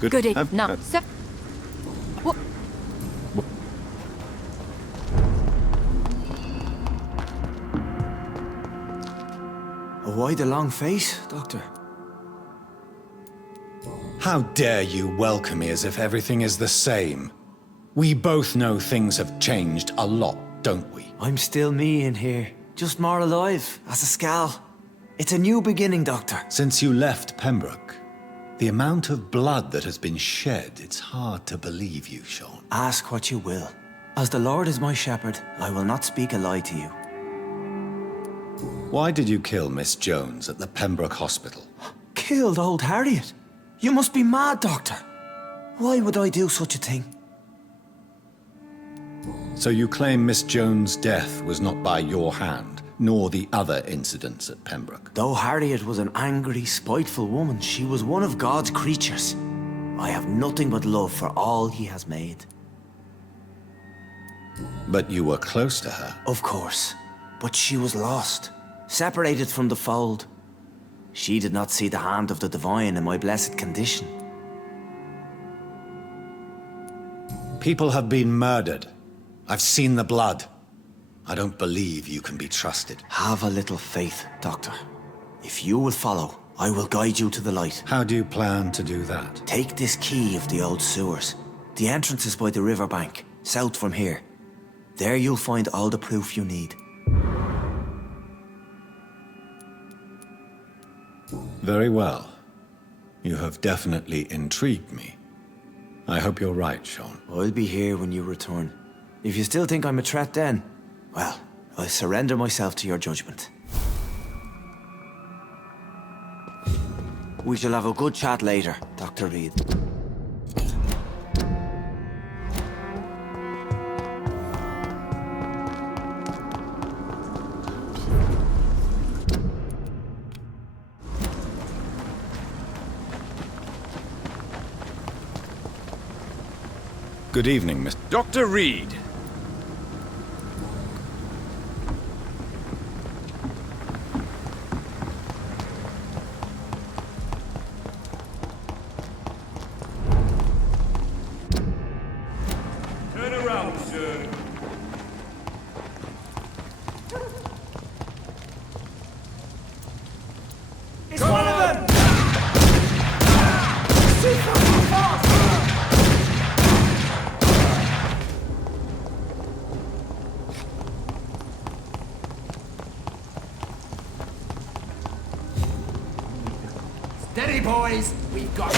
Good evening. No, sir. What? Why the long face, Doctor? How dare you welcome me as if everything is the same? We both know things have changed a lot, don't we? I'm still me in here, just more alive, as a Skal. It's a new beginning, Doctor. Since you left Pembroke, the amount of blood that has been shed, it's hard to believe you, Sean. Ask what you will. As the Lord is my shepherd, I will not speak a lie to you. Why did you kill Miss Jones at the Pembroke Hospital? Killed old Harriet? You must be mad, Doctor. Why would I do such a thing? So you claim Miss Jones' death was not by your hand, nor the other incidents at Pembroke? Though Harriet was an angry, spiteful woman, she was one of God's creatures. I have nothing but love for all he has made. But you were close to her. Of course. But she was lost, separated from the fold. She did not see the hand of the divine in my blessed condition. People have been murdered. I've seen the blood. I don't believe you can be trusted. Have a little faith, Doctor. If you will follow, I will guide you to the light. How do you plan to do that? Take this key of the old sewers. The entrance is by the riverbank, south from here. There you'll find all the proof you need. Very well. You have definitely intrigued me. I hope you're right, Sean. I'll be here when you return. If you still think I'm a threat then, well, I surrender myself to your judgment. We shall have a good chat later, Dr. Reed. Good evening, Mr. Dr. Reed. Turn around, sir. It's one of them! Steady, boys! We've got...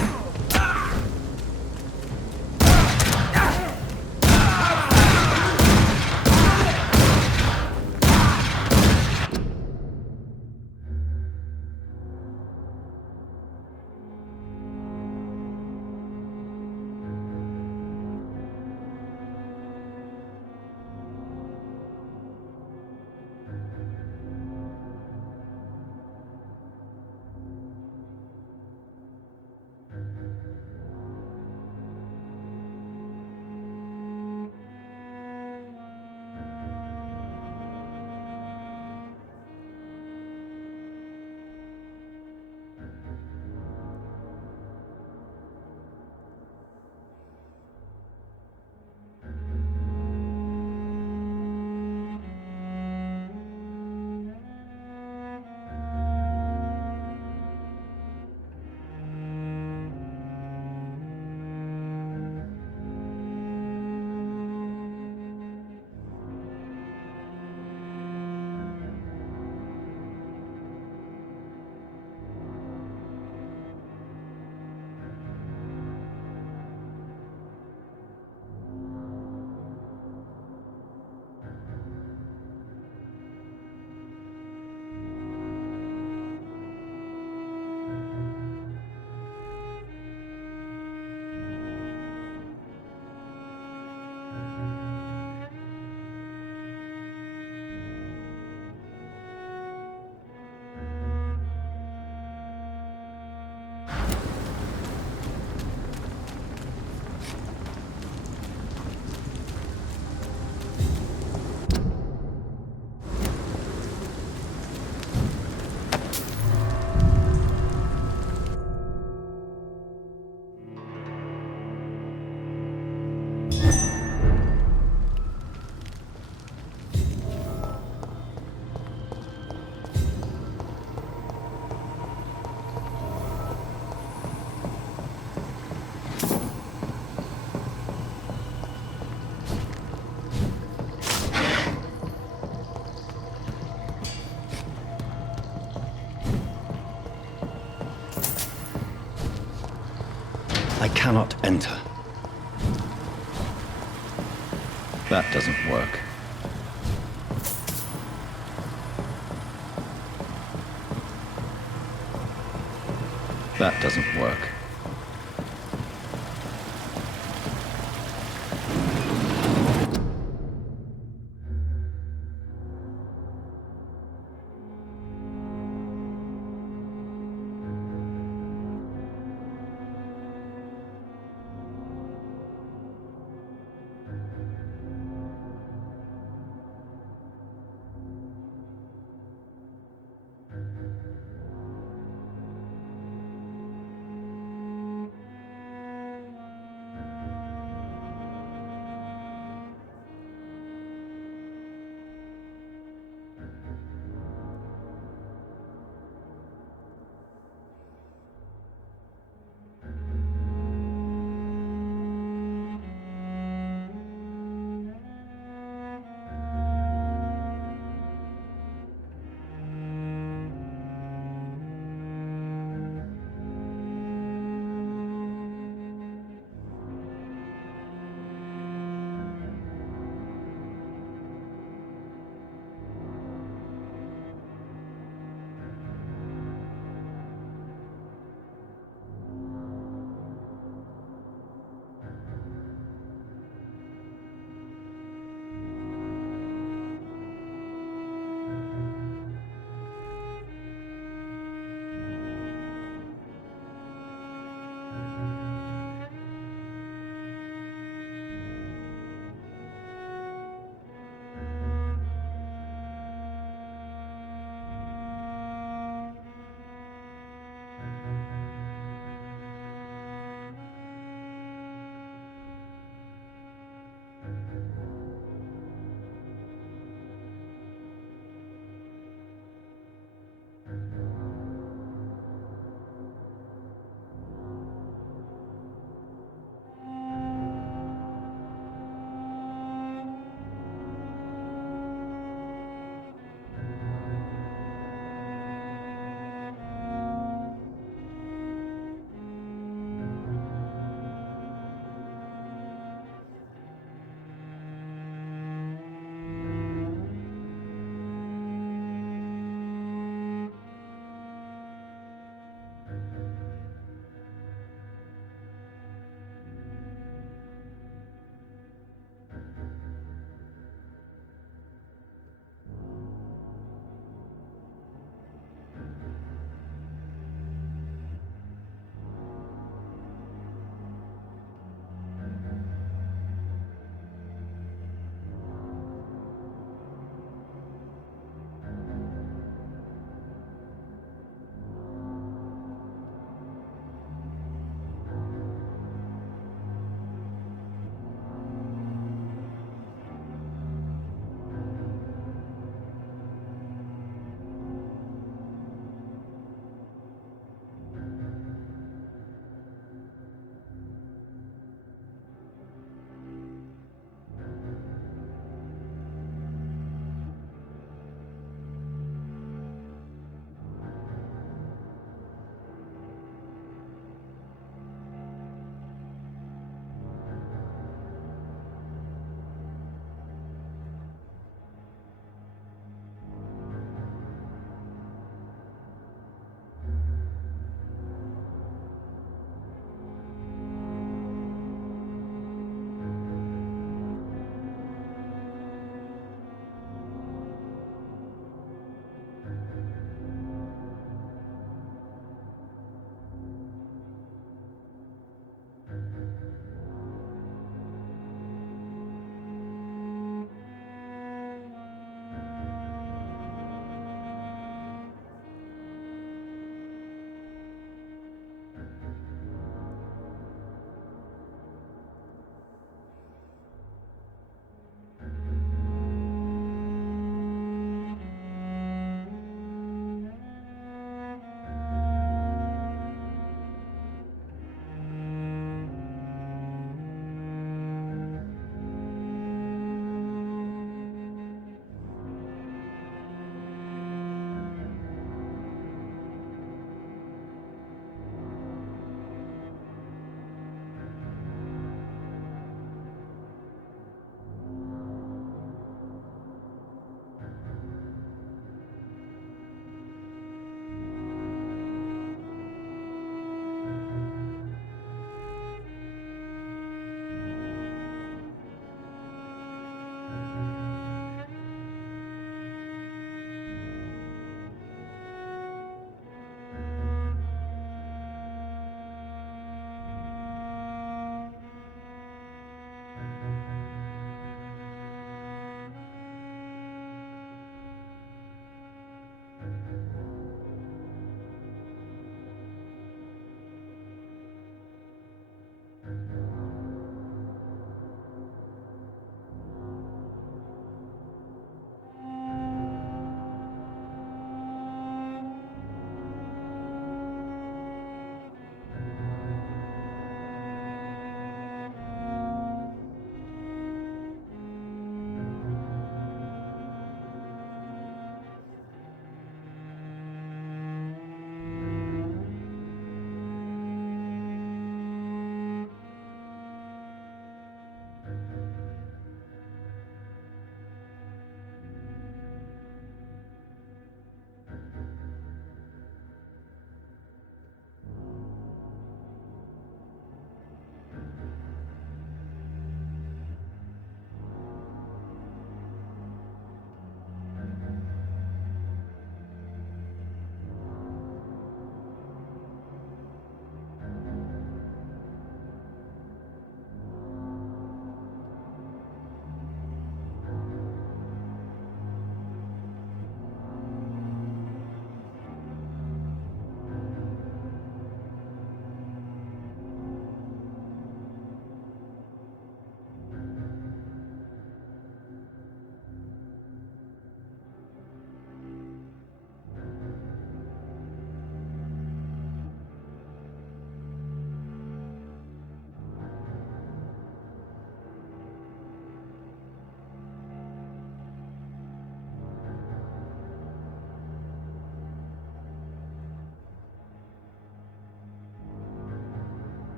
I cannot enter. That doesn't work. That doesn't work.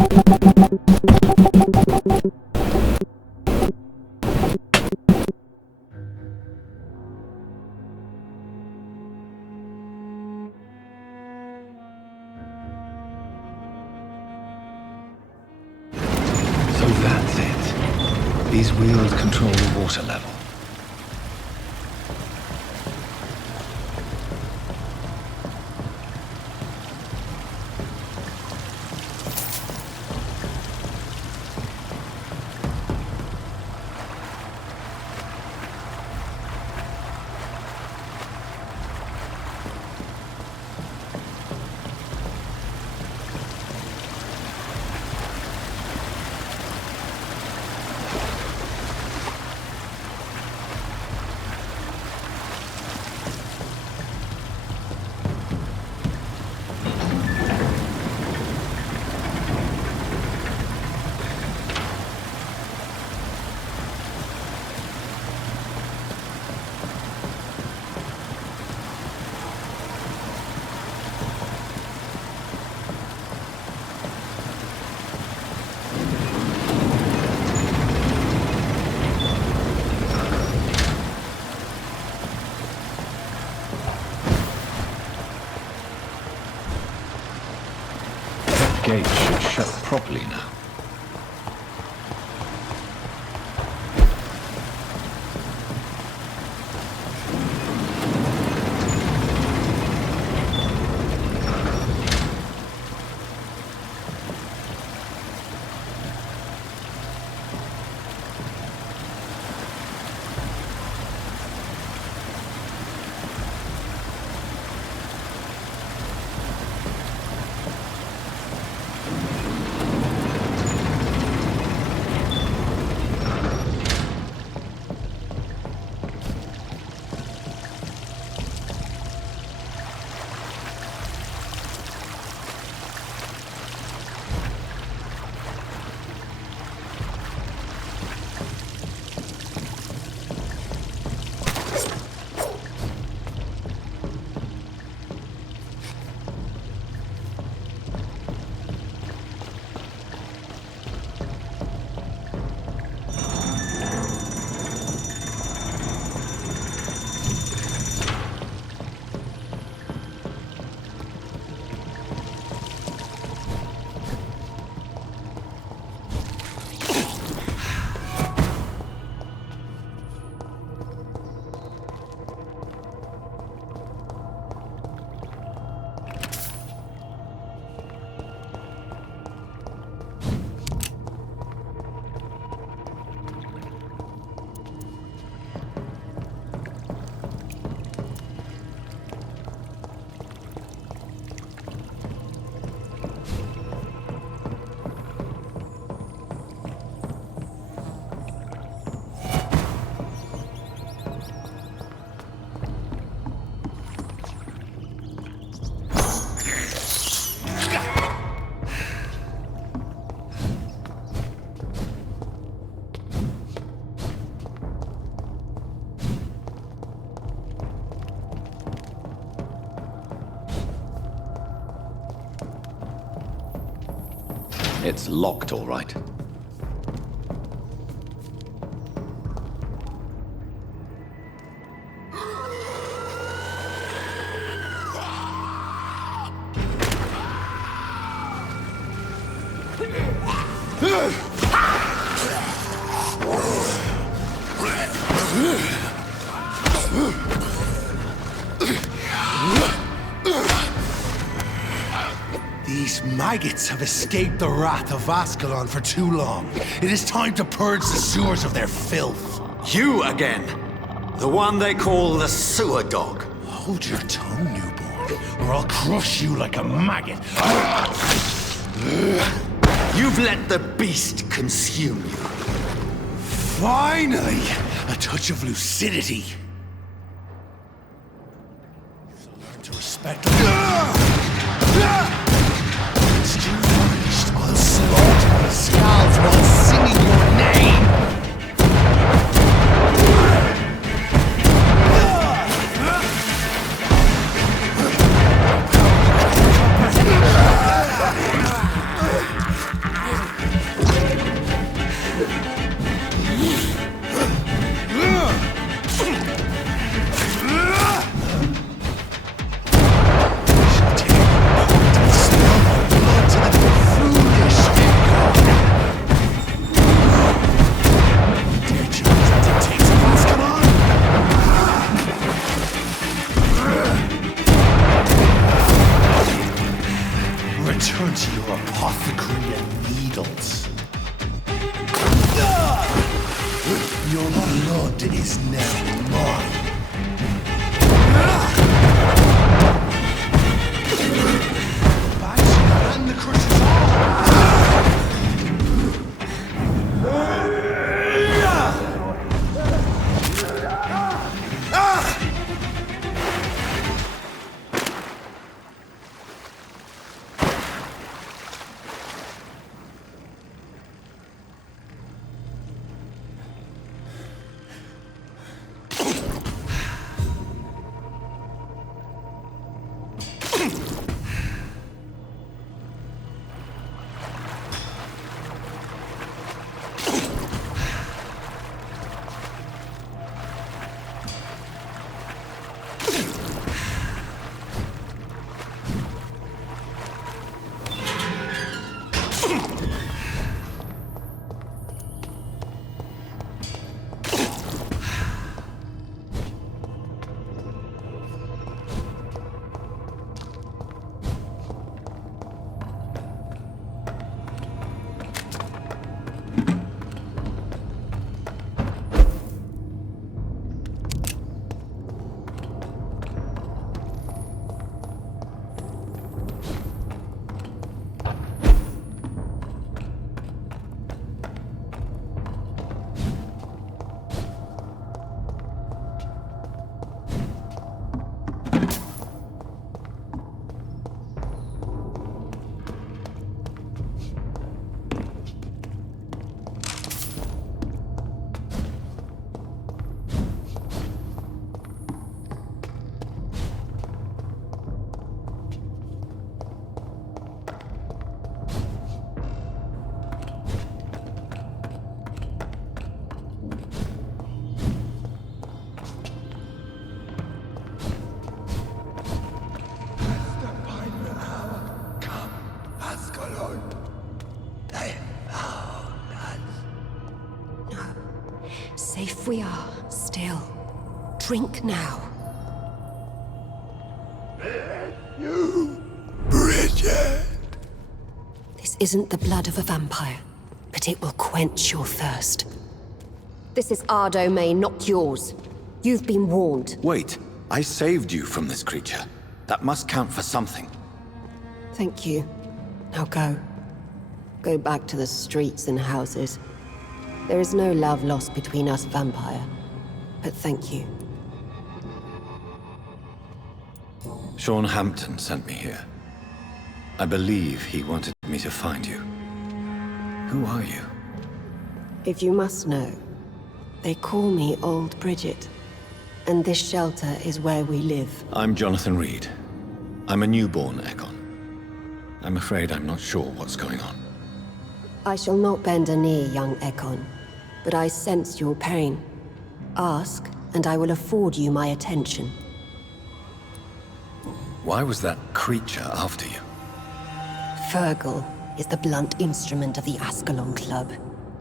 So that's it. These wheels control the water level. Gate should shut properly now. It's locked, all right. These maggots have escaped the wrath of Ascalon for too long. It is time to purge the sewers of their filth. You again! The one they call the sewer dog. Hold your tongue, newborn, or I'll crush you like a maggot. You've let the beast consume you. Finally! A touch of lucidity. Learn to respect Once you've finished, I'll slaughter the scalds while singing your name! return to your apothecary and needles. Your blood is now mine. And the curse is Safe we are, still. Drink now. Bridget! This isn't the blood of a vampire, but it will quench your thirst. This is our domain, not yours. You've been warned. Wait, I saved you from this creature. That must count for something. Thank you. Now go. Go back to the streets and houses. There is no love lost between us, Vampire. But thank you. Sean Hampton sent me here. I believe he wanted me to find you. Who are you? If you must know, they call me Old Bridget. And this shelter is where we live. I'm Jonathan Reed. I'm a newborn Ekon. I'm afraid I'm not sure what's going on. I shall not bend a knee, young Ekon, but I sense your pain. Ask, and I will afford you my attention. Why was that creature after you? Fergal is the blunt instrument of the Ascalon Club.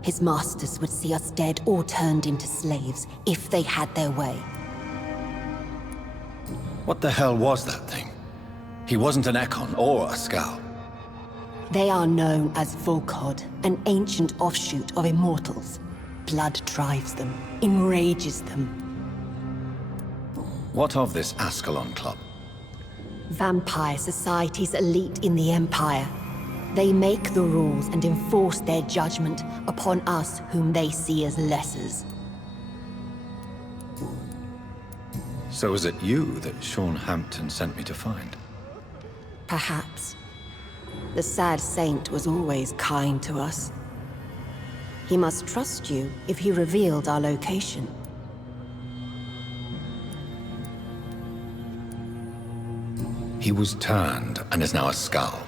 His masters would see us dead or turned into slaves if they had their way. What the hell was that thing? He wasn't an Ekon or a Scowl. They are known as Volkod, an ancient offshoot of immortals. Blood drives them, enrages them. What of this Ascalon Club? Vampire society's elite in the Empire. They make the rules and enforce their judgment upon us whom they see as lessers. So is it you that Sean Hampton sent me to find? Perhaps. The sad saint was always kind to us. He must trust you if he revealed our location. He was turned and is now a Scowl.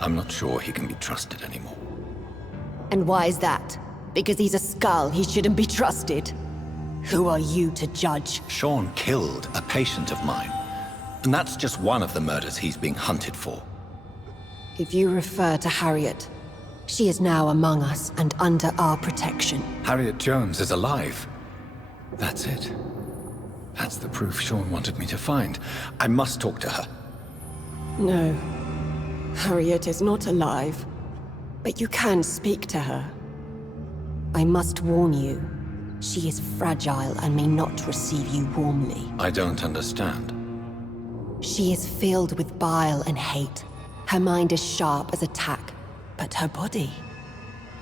I'm not sure he can be trusted anymore. And why is that? Because he's a skull, he shouldn't be trusted. Who are you to judge? Sean killed a patient of mine. And that's just one of the murders he's being hunted for. If you refer to Harriet, she is now among us and under our protection. Harriet Jones is alive. That's it. That's the proof Sean wanted me to find. I must talk to her. No. Harriet is not alive, but you can speak to her. I must warn you, she is fragile and may not receive you warmly. I don't understand. She is filled with bile and hate. Her mind is sharp as a tack, but her body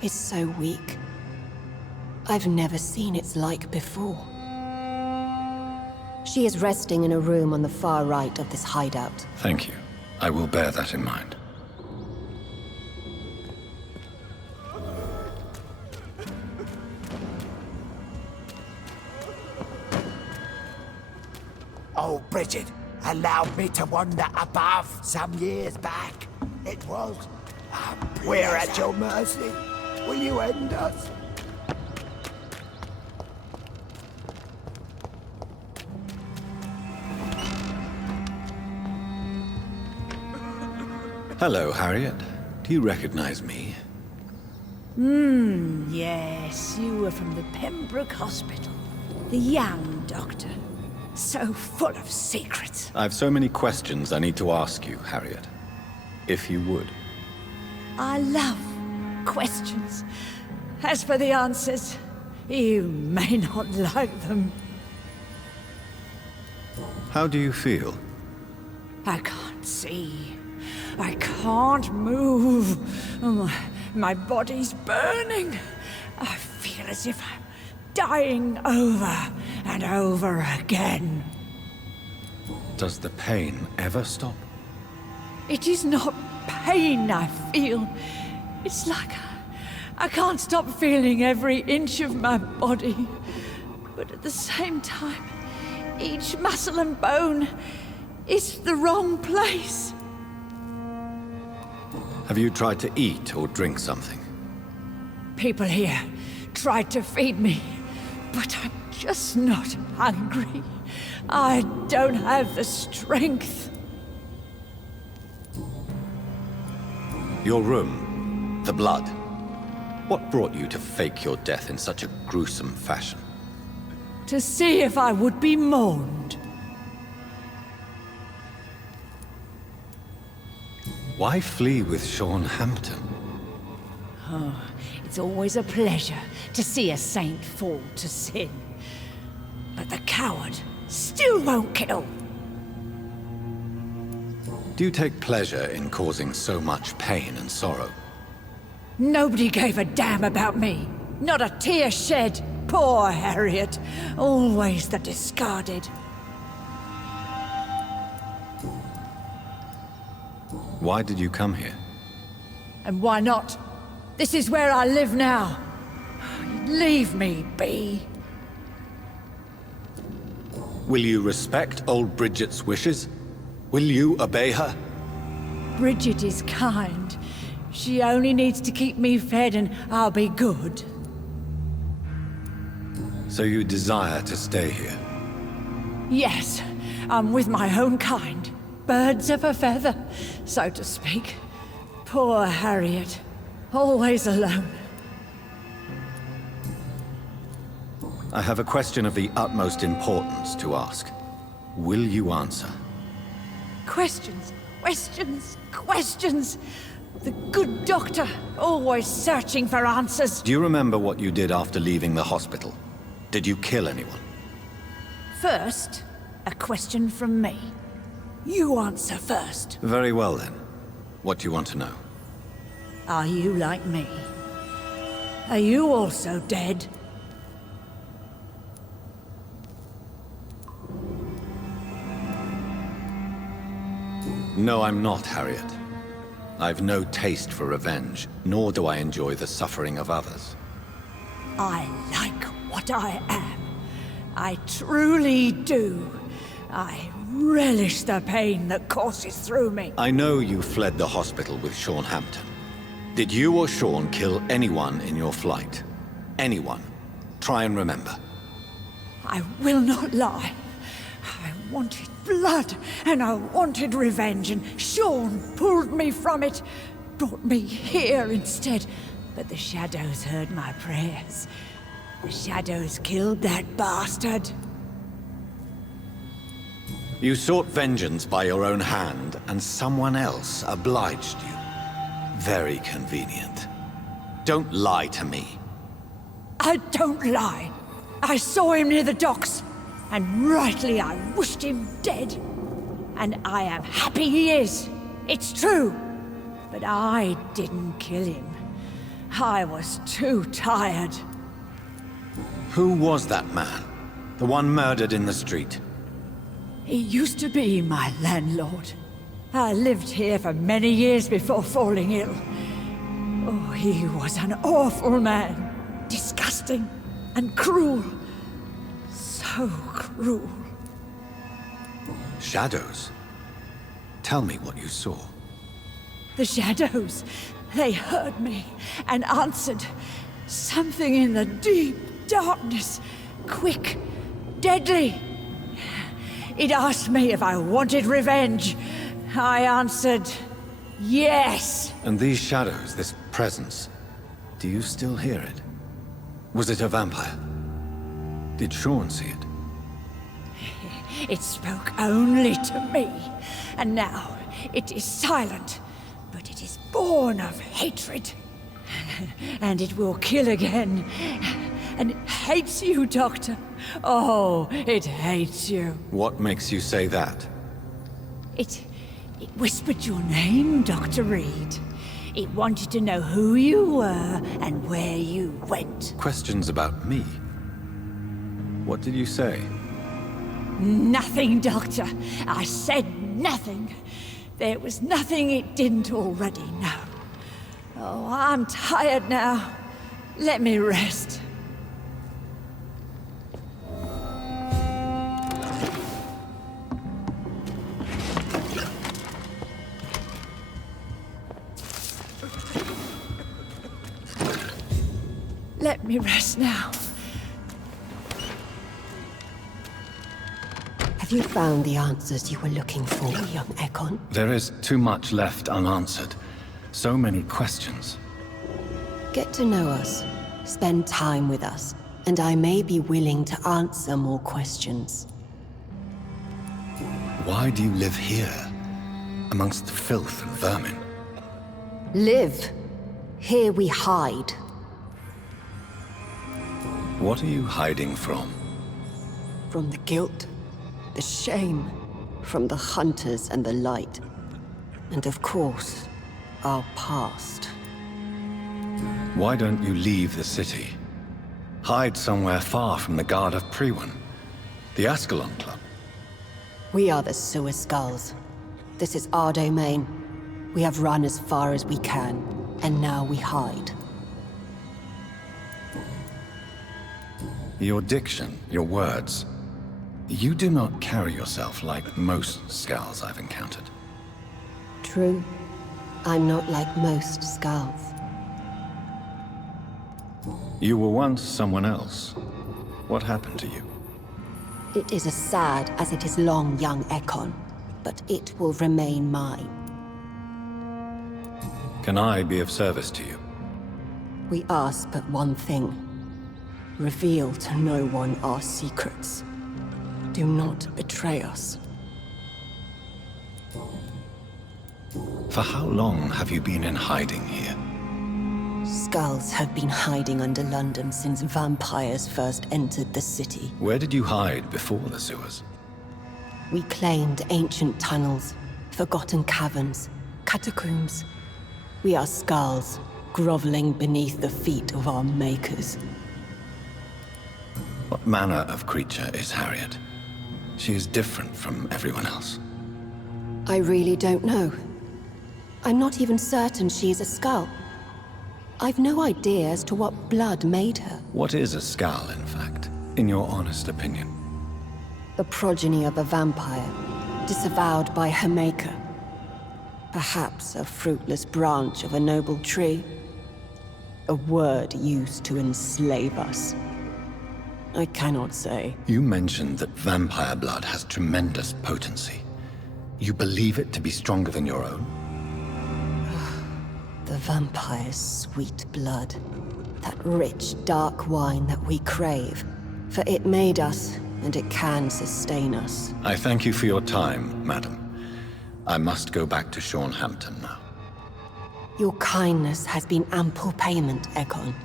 is so weak. I've never seen its like before. She is resting in a room on the far right of this hideout. Thank you. I will bear that in mind. Oh, Bridget allowed me to wander above some years back. It was... We're at your mercy. Will you end us? Hello, Harriet. Do you recognize me? Yes, you were from the Pembroke Hospital. The young doctor. So full of secrets. I have so many questions I need to ask you, Harriet. If you would. I love questions. As for the answers, you may not like them. How do you feel? I can't see. I can't move. My body's burning. I feel as if I'm dying over and over again. Does the pain ever stop? It is not pain I feel. It's like I can't stop feeling every inch of my body. But at the same time, each muscle and bone is the wrong place. Have you tried to eat or drink something? People here tried to feed me, but I'm just not hungry. I don't have the strength. Your room, the blood. What brought you to fake your death in such a gruesome fashion? To see if I would be mourned. Why flee with Sean Hampton? Oh, it's always a pleasure to see a saint fall to sin. But the coward still won't kill. Do you take pleasure in causing so much pain and sorrow? Nobody gave a damn about me. Not a tear shed. Poor Harriet. Always the discarded. Why did you come here? And why not? This is where I live now. Leave me be. Will you respect old Bridget's wishes? Will you obey her? Bridget is kind. She only needs to keep me fed and I'll be good. So you desire to stay here? Yes, I'm with my own kind. Birds of a feather, so to speak. Poor Harriet. Always alone. I have a question of the utmost importance to ask. Will you answer? Questions, questions, questions. The good doctor, always searching for answers. Do you remember what you did after leaving the hospital? Did you kill anyone? First, a question from me. You answer first. Very well then. What do you want to know? Are you like me? Are you also dead? No, I'm not, Harriet. I've no taste for revenge, nor do I enjoy the suffering of others. I like what I am. I truly do. I relish the pain that courses through me. I know you fled the hospital with Sean Hampton. Did you or Sean kill anyone in your flight? Anyone? Try and remember. I will not lie. I wanted blood, and I wanted revenge, and Sean pulled me from it, brought me here instead. But the shadows heard my prayers. The shadows killed that bastard. You sought vengeance by your own hand, and someone else obliged you. Very convenient. Don't lie to me. I don't lie. I saw him near the docks, and rightly I wished him dead. And I am happy he is. It's true. But I didn't kill him. I was too tired. Who was that man? The one murdered in the street? He used to be my landlord. I lived here for many years before falling ill. Oh, he was an awful man. Disgusting and cruel. So cruel. Shadows? Tell me what you saw. The shadows, they heard me and answered. Something in the deep darkness. Quick, deadly. It asked me if I wanted revenge. I answered, yes. And these shadows, this presence, do you still hear it? Was it a vampire? Did Sean see it? It spoke only to me, and now it is silent, but it is born of hatred. And it will kill again. And it hates you, Doctor. Oh, it hates you. What makes you say that? It whispered your name, Dr. Reed. It wanted to know who you were and where you went. Questions about me? What did you say? Nothing, Doctor. I said nothing. There was nothing it didn't already know. Oh, I'm tired now. Let me rest. Let me rest now. Have you found the answers you were looking for, young Ekon? There is too much left unanswered. So many questions. Get to know us, spend time with us, and I may be willing to answer more questions. Why do you live here, amongst the filth and vermin? Live. Here we hide. What are you hiding from? From the guilt, the shame, from the hunters and the light. And of course, our past. Why don't you leave the city? Hide somewhere far from the Guard of Priwen, the Ascalon Club. We are the Sewer Skulls. This is our domain. We have run as far as we can, and now we hide. Your diction, your words. You do not carry yourself like most Skulls I've encountered. True. I'm not like most Skulls. You were once someone else. What happened to you? It is as sad as it is long, young Ekon, but it will remain mine. Can I be of service to you? We ask but one thing. Reveal to no one our secrets. Do not betray us. For how long have you been in hiding here? Skulls have been hiding under London since vampires first entered the city. Where did you hide before the sewers? We claimed ancient tunnels, forgotten caverns, catacombs. We are skulls, groveling beneath the feet of our makers. What manner of creature is Harriet? She is different from everyone else. I really don't know. I'm not even certain she is a skull. I've no idea as to what blood made her. What is a skull, in fact, in your honest opinion? The progeny of a vampire, disavowed by her maker. Perhaps a fruitless branch of a noble tree. A word used to enslave us. I cannot say. You mentioned that vampire blood has tremendous potency. You believe it to be stronger than your own? The vampire's sweet blood. That rich, dark wine that we crave. For it made us, and it can sustain us. I thank you for your time, madam. I must go back to Sean Hampton now. Your kindness has been ample payment, Egon.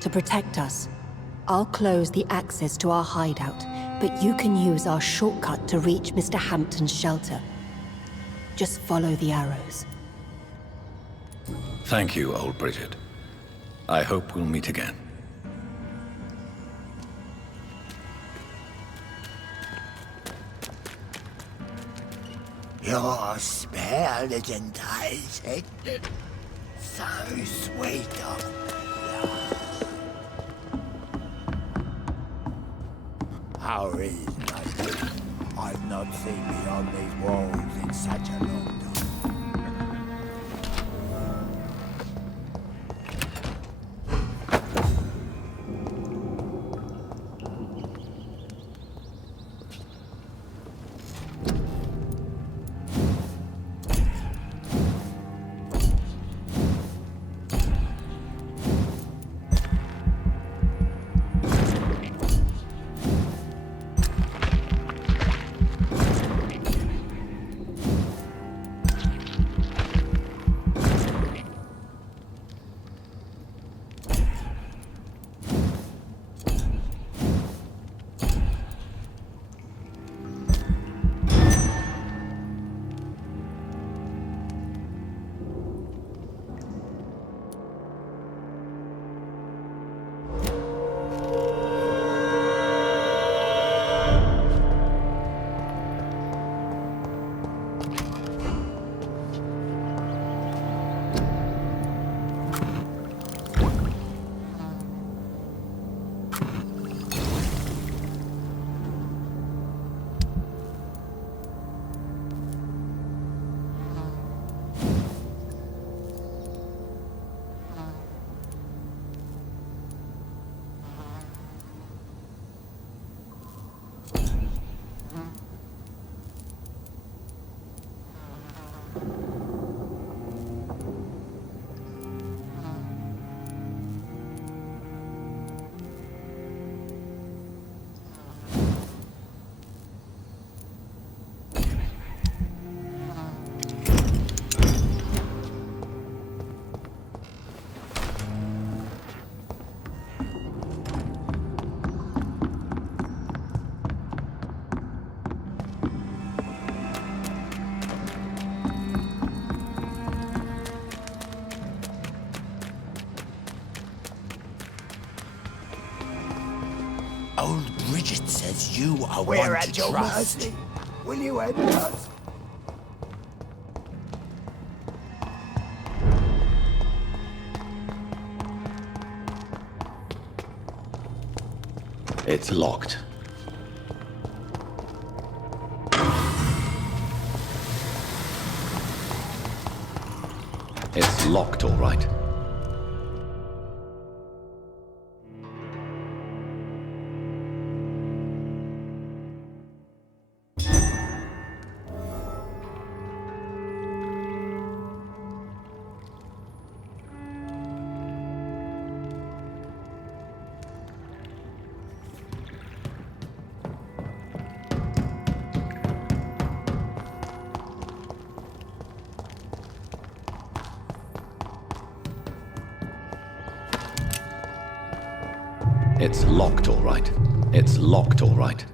To protect us, I'll close the access to our hideout, but you can use our shortcut to reach Mr. Hampton's shelter. Just follow the arrows. Thank you, old Bridget. I hope we'll meet again. Your spell is enticing. So sweet of love. How is my youth? I've not seen beyond these walls in such a long time. Old Bridget says you are one to at your trust. Mercy. Will you end us? It's locked. It's locked, all right. It's locked, all right. It's locked, all right.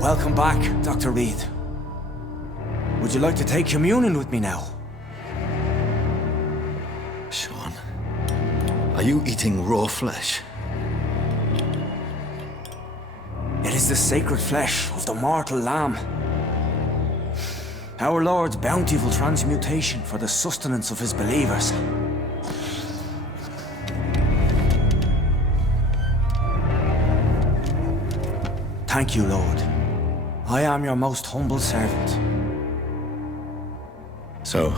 Welcome back, Dr. Reed. Would you like to take communion with me now? Sean, are you eating raw flesh? It is the sacred flesh of the mortal lamb. Our Lord's bountiful transmutation for the sustenance of his believers. Thank you, Lord. I am your most humble servant. So,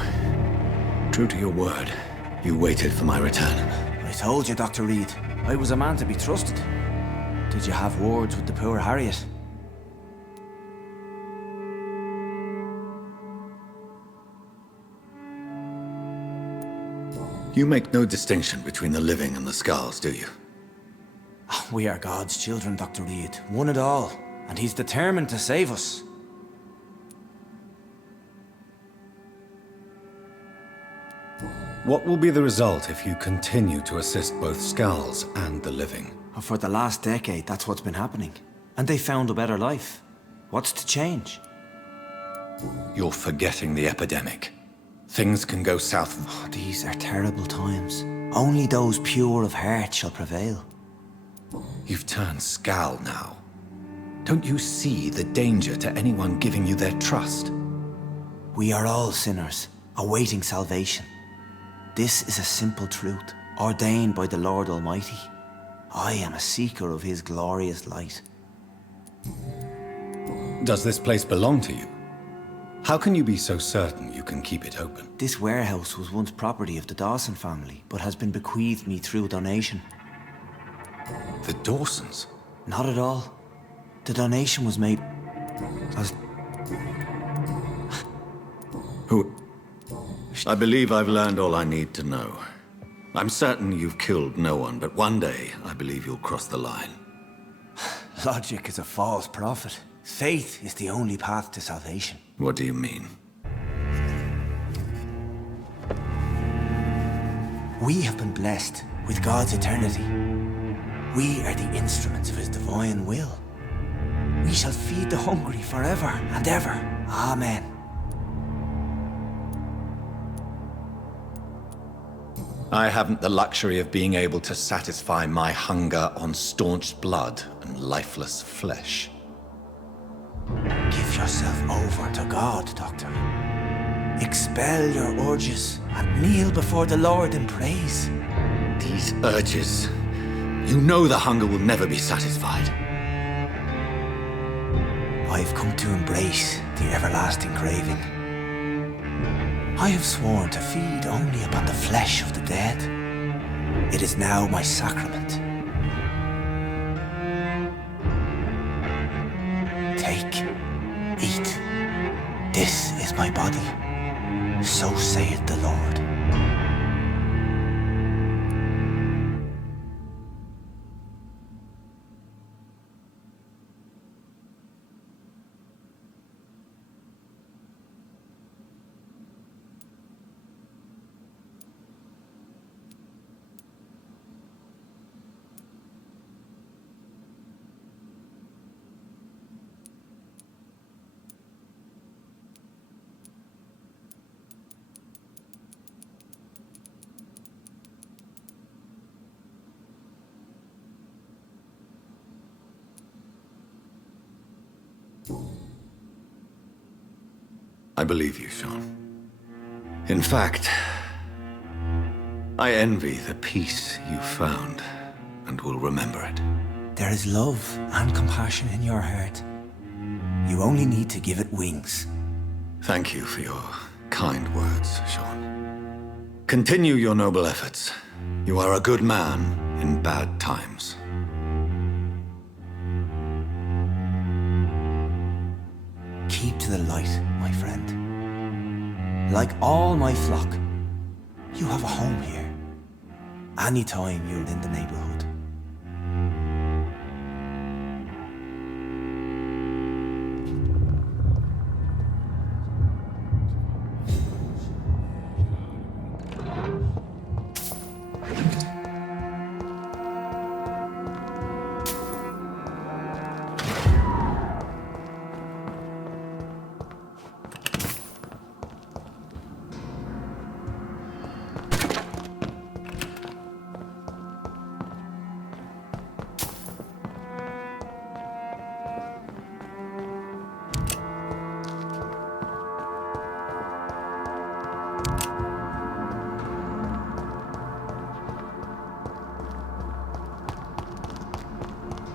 true to your word, you waited for my return. I told you, Dr. Reed, I was a man to be trusted. Did you have words with the poor Harriet? You make no distinction between the living and the skulls, do you? We are God's children, Dr. Reed, one and all, and he's determined to save us. What will be the result if you continue to assist both skulls and the living? For the last decade, that's what's been happening. And they found a better life. What's to change? You're forgetting the epidemic. Things can go south. Oh, these are terrible times. Only those pure of heart shall prevail. You've turned Skal now. Don't you see the danger to anyone giving you their trust? We are all sinners, awaiting salvation. This is a simple truth, ordained by the Lord Almighty. I am a seeker of His glorious light. Does this place belong to you? How can you be so certain you can keep it open? This warehouse was once property of the Dawson family, but has been bequeathed me through donation. The Dawsons? Not at all. The donation was made as... Who? I believe I've learned all I need to know. I'm certain you've killed no one, but one day I believe you'll cross the line. Logic is a false prophet. Faith is the only path to salvation. What do you mean? We have been blessed with God's eternity. We are the instruments of His divine will. We shall feed the hungry forever and ever. Amen. I haven't the luxury of being able to satisfy my hunger on staunched blood and lifeless flesh. Give yourself over to God, Doctor. Expel your urges and kneel before the Lord in praise. These urges. You know the hunger will never be satisfied. I've come to embrace the everlasting craving. I have sworn to feed only upon the flesh of the dead. It is now my sacrament. Take, eat. This is my body. So saith the Lord. I believe you, Sean. In fact, I envy the peace you found, and will remember it. There is love and compassion in your heart. You only need to give it wings. Thank you for your kind words, Sean. Continue your noble efforts. You are a good man in bad times. Keep to the light, my friend. Like all my flock, you have a home here. Anytime you're in the neighborhood.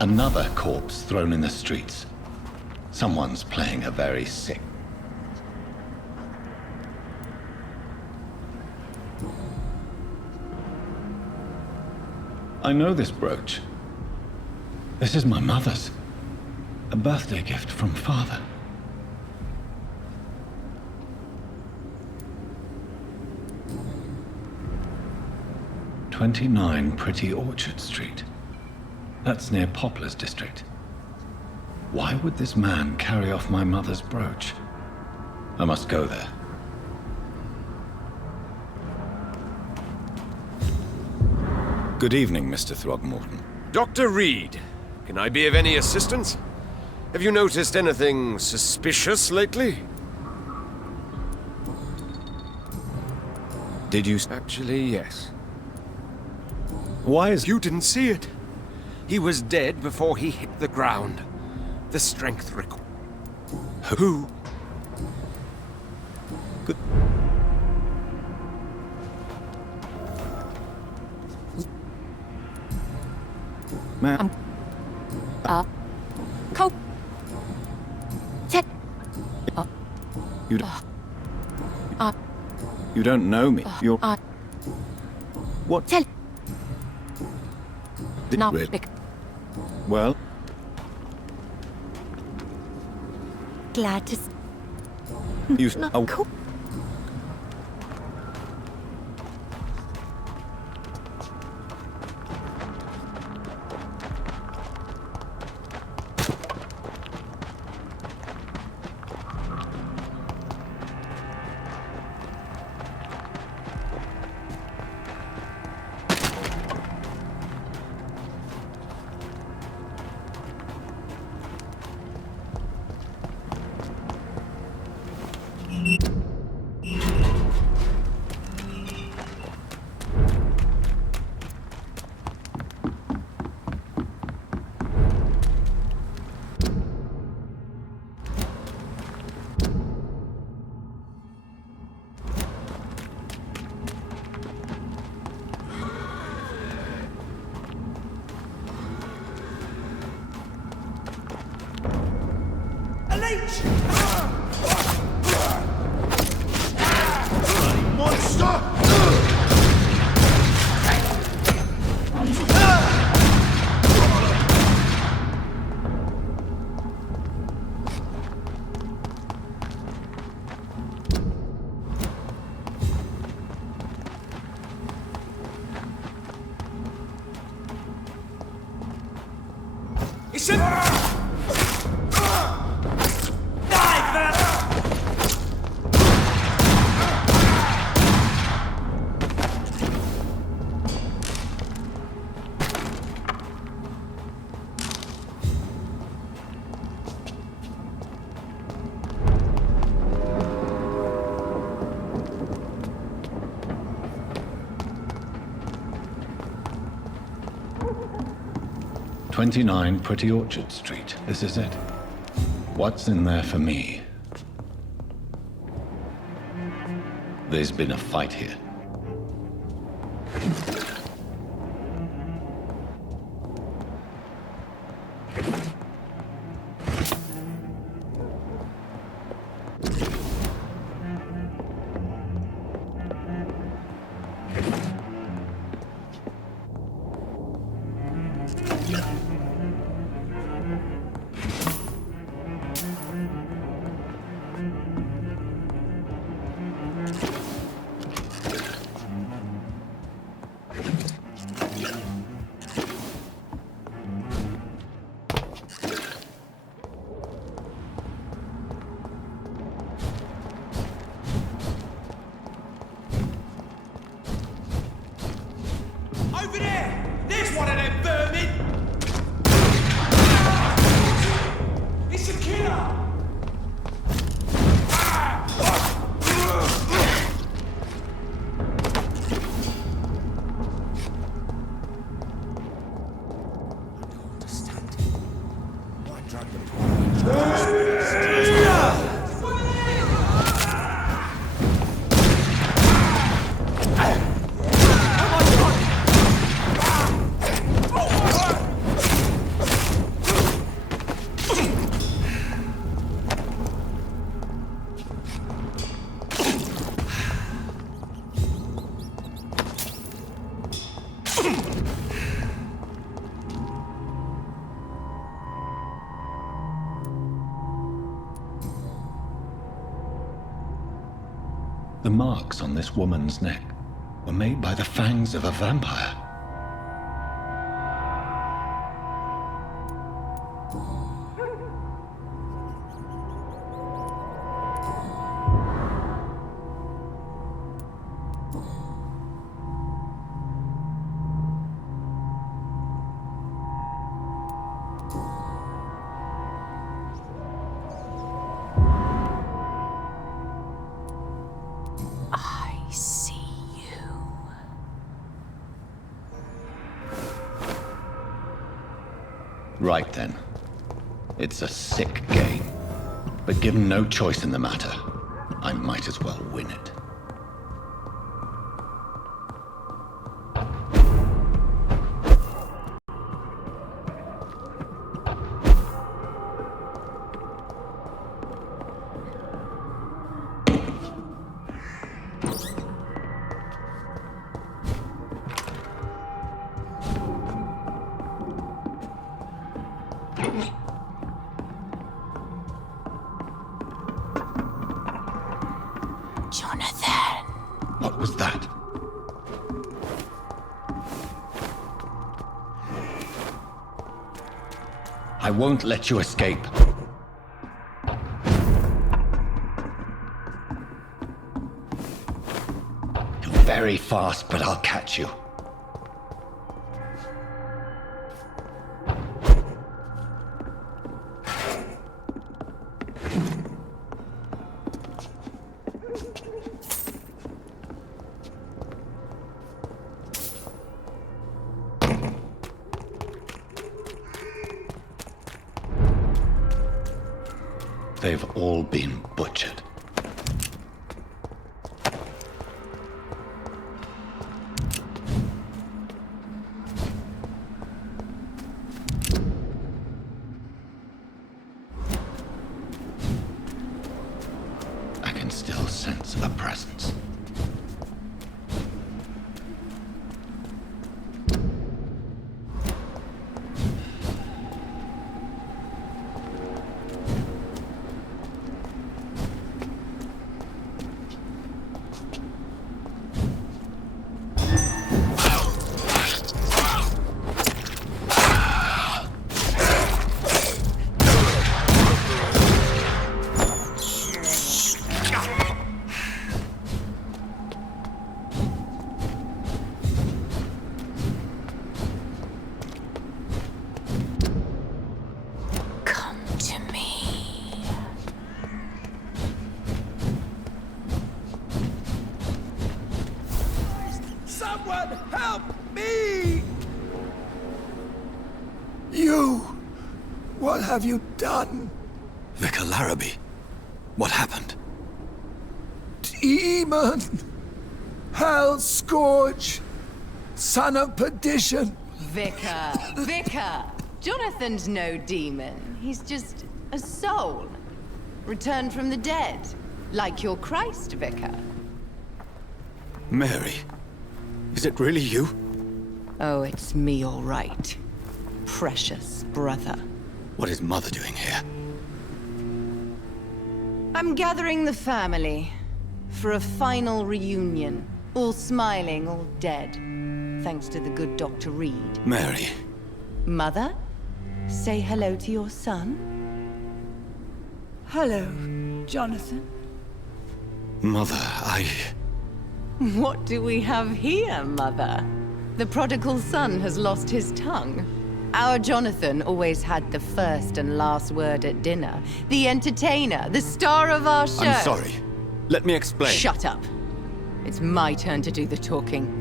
Another corpse thrown in the streets. Someone's playing a very sick. I know this brooch. This is my mother's. A birthday gift from father. "29 Pretty Orchard Street. That's near Poplar's district. Why would this man carry off my mother's brooch? I must go there." Good evening, Mr. Throgmorton. Dr. Reed, can I be of any assistance? Have you noticed anything suspicious lately? Did you... Actually, yes. Why is... You didn't see it. He was dead before he hit the ground. The strength required. Who? Good... Ma'am. Cold. Check. You You don't know me. You're... What? Tell. Now, well, Glad to. you... Oh, Cool. "29 Pretty Orchard Street. This is it. What's in there for me?" There's been a fight here. Over there! There's one of them vermin! It's a killer! marks on this woman's neck were made by the fangs of a vampire. Right then. It's a sick game. But given no choice in the matter, I might as well win it. Jonathan! What was that? I won't let you escape. You're very fast, but I'll catch you. They've all been butchered. I can still sense a presence. Someone help me! You! What have you done? Vicar Larrabee, what happened? Demon! Hell scourge! Son of perdition! Vicar! Jonathan's no demon. He's just a soul. Returned from the dead. Like your Christ, Vicar. Mary, is it really you? Oh, it's me, all right. Precious brother. What is Mother doing here? I'm gathering the family for a final reunion. All smiling, all dead. Thanks to the good Dr. Reed. Mary. Mother, say hello to your son. Hello, Jonathan. Mother, What do we have here, Mother? The prodigal son has lost his tongue. Our Jonathan always had the first and last word at dinner. The entertainer, the star of our show. I'm sorry. Let me explain. Shut up. It's my turn to do the talking.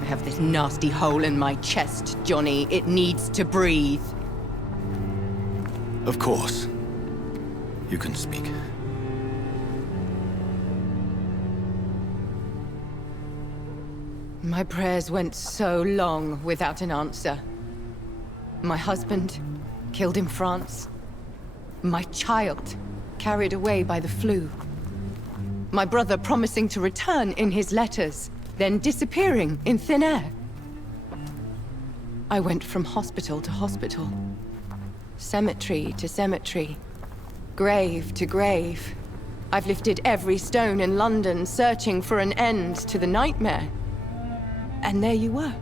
I have this nasty hole in my chest, Johnny. It needs to breathe. Of course. You can speak. My prayers went so long without an answer. My husband, killed in France. My child, carried away by the flu. My brother promising to return in his letters, then disappearing in thin air. I went from hospital to hospital. Cemetery to cemetery. Grave to grave. I've lifted every stone in London, searching for an end to the nightmare. And there you were,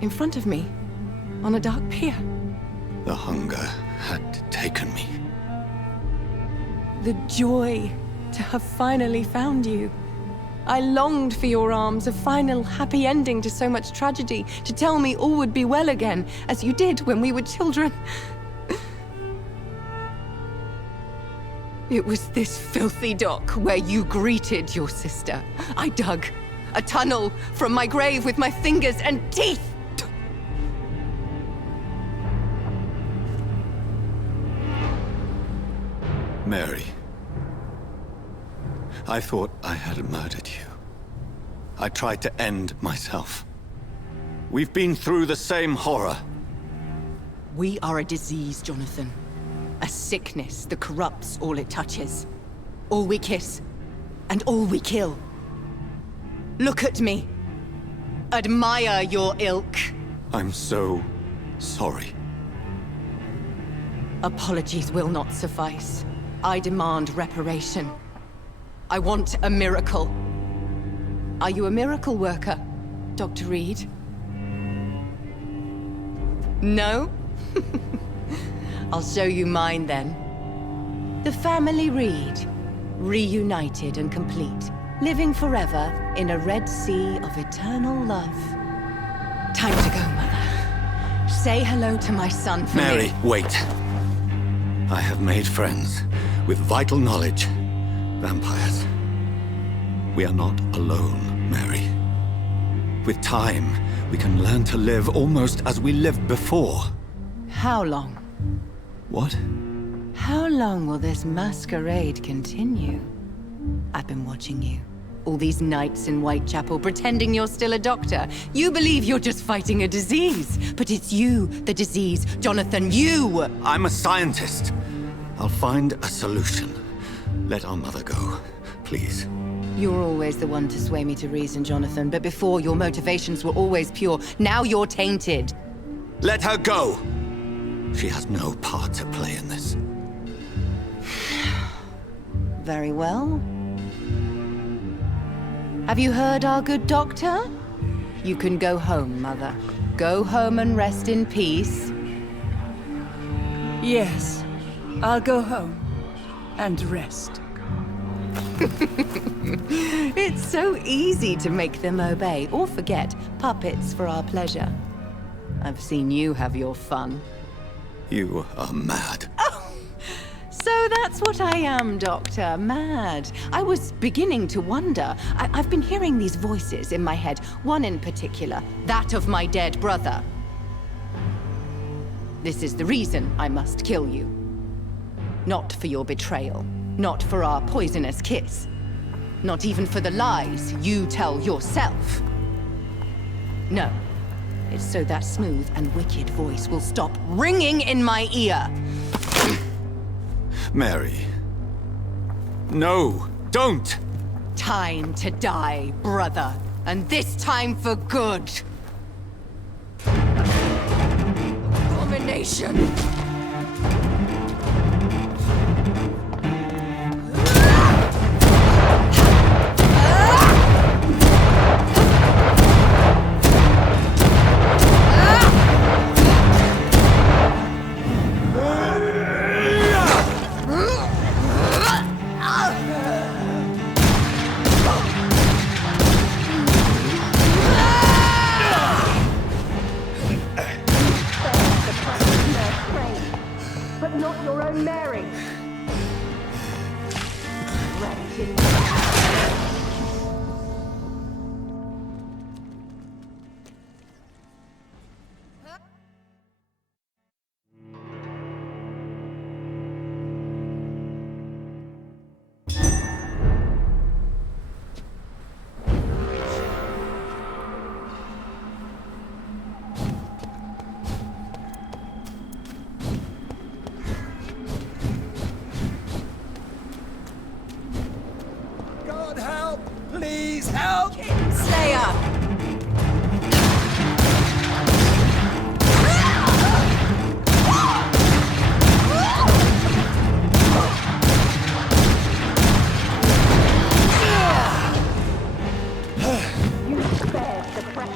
in front of me, on a dark pier. The hunger had taken me. The joy to have finally found you. I longed for your arms, a final happy ending to so much tragedy, to tell me all would be well again, as you did when we were children. It was this filthy dock where you greeted your sister. I dug a tunnel from my grave with my fingers and teeth. Mary, I thought I had murdered you. I tried to end myself. We've been through the same horror. We are a disease, Jonathan. A sickness that corrupts all it touches. All we kiss, and all we kill. Look at me. Admire your ilk. I'm so sorry. Apologies will not suffice. I demand reparation. I want a miracle. Are you a miracle worker, Dr. Reed? No? I'll show you mine then. The family Reed, reunited and complete, living forever in a red sea of eternal love. Time to go, Mother. Say hello to my son for me. Mary, wait. I have made friends with vital knowledge. Vampires. We are not alone, Mary. With time, we can learn to live almost as we lived before. How long? What? How long will this masquerade continue? I've been watching you. All these nights in Whitechapel, pretending you're still a doctor. You believe you're just fighting a disease. But it's you, the disease. Jonathan, you! I'm a scientist. I'll find a solution. Let our mother go, please. You're always the one to sway me to reason, Jonathan. But before, your motivations were always pure. Now you're tainted. Let her go! She has no part to play in this. Very well. Have you heard our good doctor? You can go home, Mother. Go home and rest in peace. Yes, I'll go home and rest. It's so easy to make them obey or forget. Puppets for our pleasure. I've seen you have your fun. You are mad. Oh, so that's what I am, Doctor. Mad. I was beginning to wonder. I've been hearing these voices in my head. One in particular, that of my dead brother. This is the reason I must kill you. Not for your betrayal. Not for our poisonous kiss. Not even for the lies you tell yourself. No. It's so that smooth and wicked voice will stop ringing in my ear. Mary. No, don't! Time to die, brother. And this time for good. Abomination!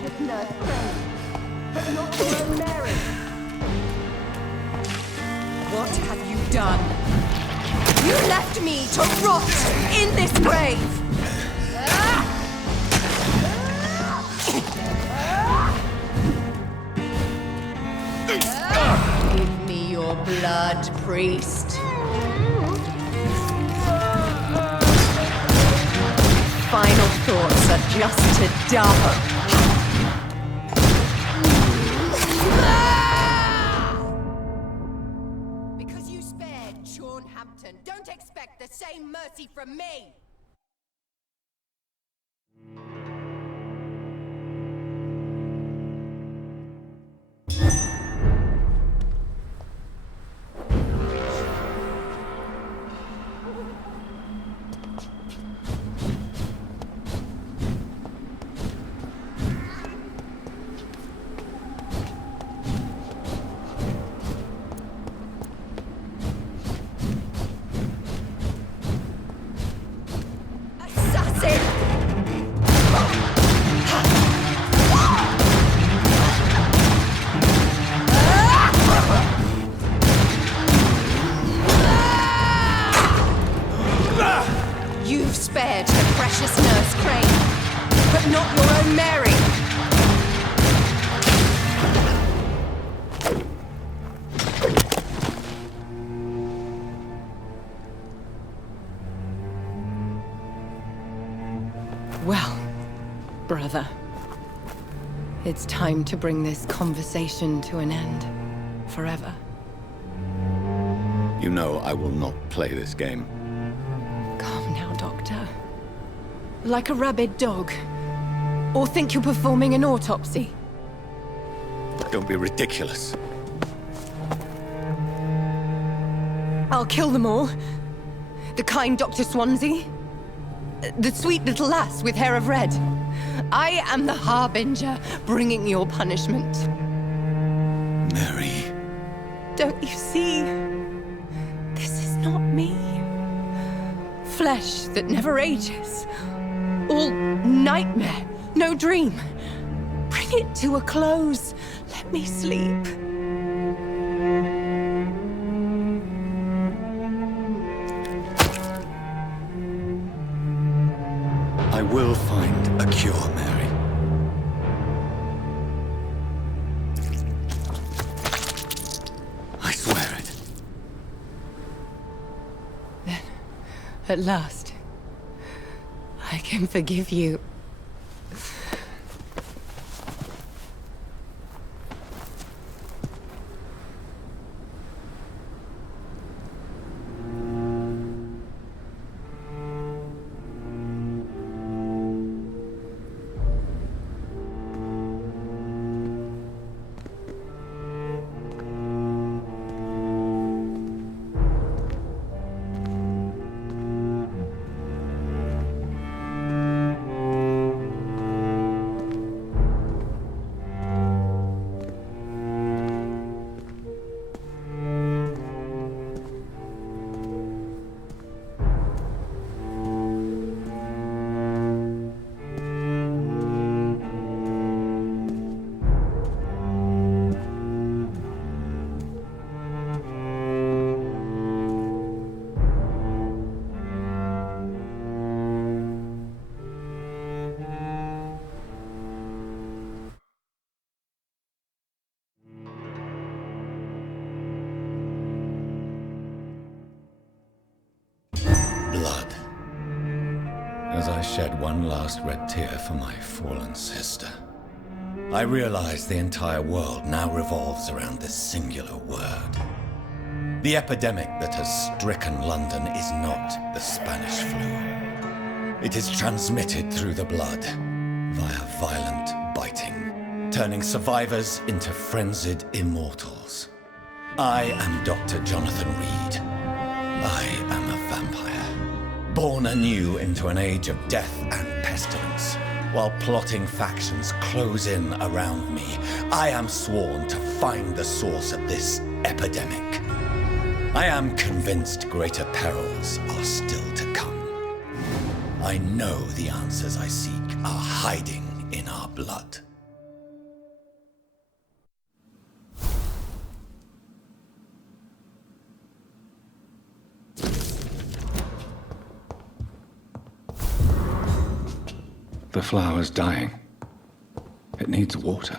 precious nurse Crane, but not your own Mary. What have you done? You left me to rot in this grave! Give me your blood, priest. Final thoughts are just to die. Because you spared Sean Hampton, don't expect the same mercy from me! You've spared the precious nurse Crane, but not your own Mary. Well, brother, it's time to bring this conversation to an end. Forever. You know I will not play this game. Calm now, Doctor. Like a rabid dog. Or think you're performing an autopsy. Don't be ridiculous. I'll kill them all. The kind Dr. Swansea. The sweet little lass with hair of red. I am the Harbinger, bringing your punishment. Mary. Don't you see? This is not me. Flesh that never ages. All nightmare, no dream. Bring it to a close. Let me sleep. I will find a cure, Mary. I swear it. Then, at last, I can forgive you. Blood. As I shed one last red tear for my fallen sister, I realize the entire world now revolves around this singular word. The epidemic that has stricken London is not the Spanish flu. It is transmitted through the blood, via violent biting, turning survivors into frenzied immortals. I am Dr. Jonathan Reed. I am a vampire, born anew into an age of death and pestilence. While plotting factions close in around me, I am sworn to find the source of this epidemic. I am convinced greater perils are still to come. I know the answers I seek are hiding in our blood. The flower's dying. It needs water.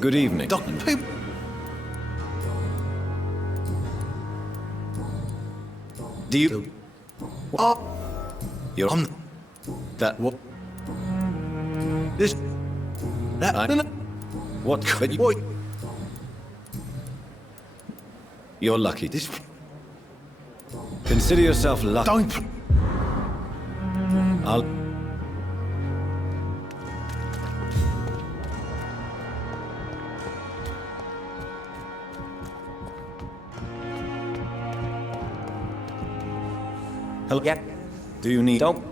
Good evening. Do you... You're... That... What? This... That... What? But you... You're lucky. This... Consider yourself lucky. Don't... I'll... Hello? Yep. Do you need... Don't...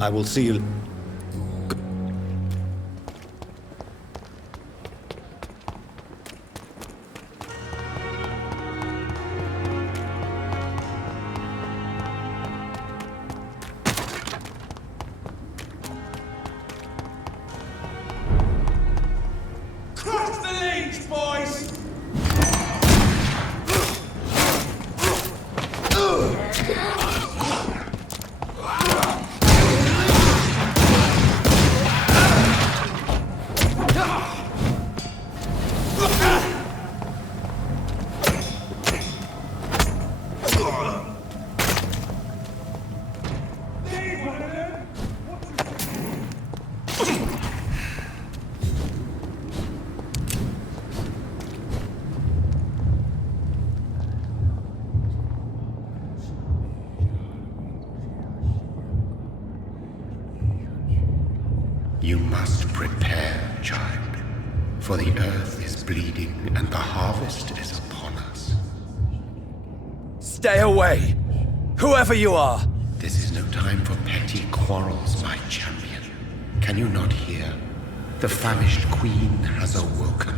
I will see you... Cross the lanes, boys! You must prepare, child, for the earth is bleeding and the harvest is upon us. Stay away! Whoever you are! This is no time for petty quarrels, my champion. Can you not hear? The famished queen has awoken.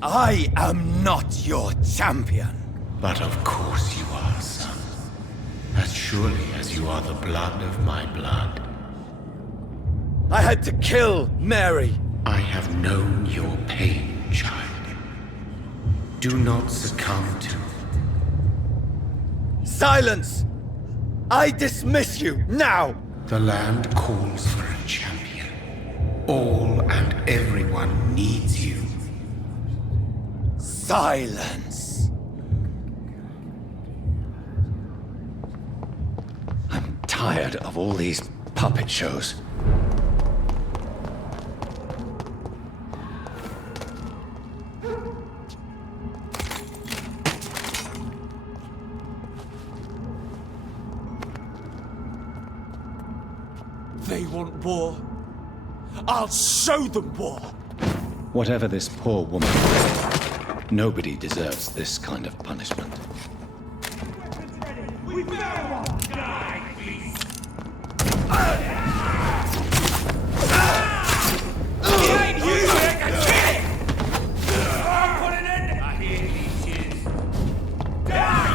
I am not your champion. But of course you are, son. As surely as you are the blood of my blood. I had to kill Mary. I have known your pain, child. Do not succumb to... Silence! I dismiss you, now! The land calls for a champion. All and everyone needs you. Silence! I'm tired of all these puppet shows. They want war. I'll show them war! Whatever this poor woman did, nobody deserves this kind of punishment. We better die, please! Behind you, I can see it! Put it in! I hear these shits. Die!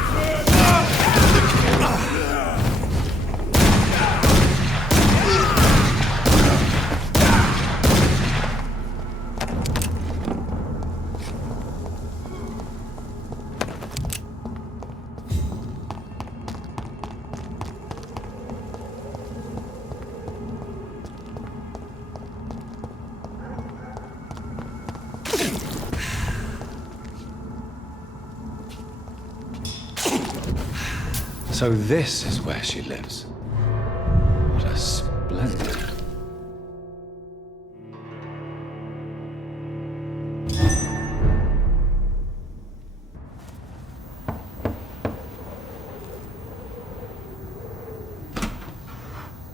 So this is where she lives. What a splendid...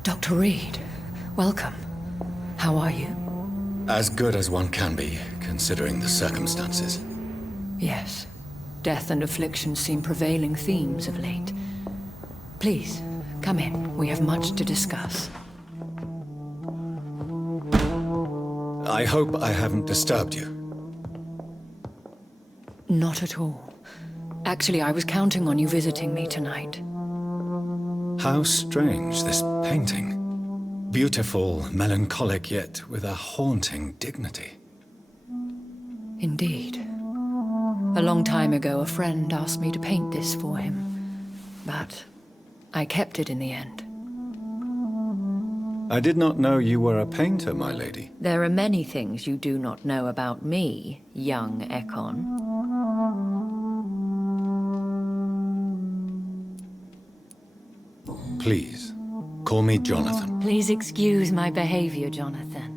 Dr. Reed, welcome. How are you? As good as one can be, considering the circumstances. Yes. Death and affliction seem prevailing themes of late. Please, come in. We have much to discuss. I hope I haven't disturbed you. Not at all. Actually, I was counting on you visiting me tonight. How strange, this painting. Beautiful, melancholic, yet with a haunting dignity. Indeed. A long time ago, a friend asked me to paint this for him. But I kept it in the end. I did not know you were a painter, my lady. There are many things you do not know about me, young Ekon. Please, call me Jonathan. Please excuse my behavior, Jonathan.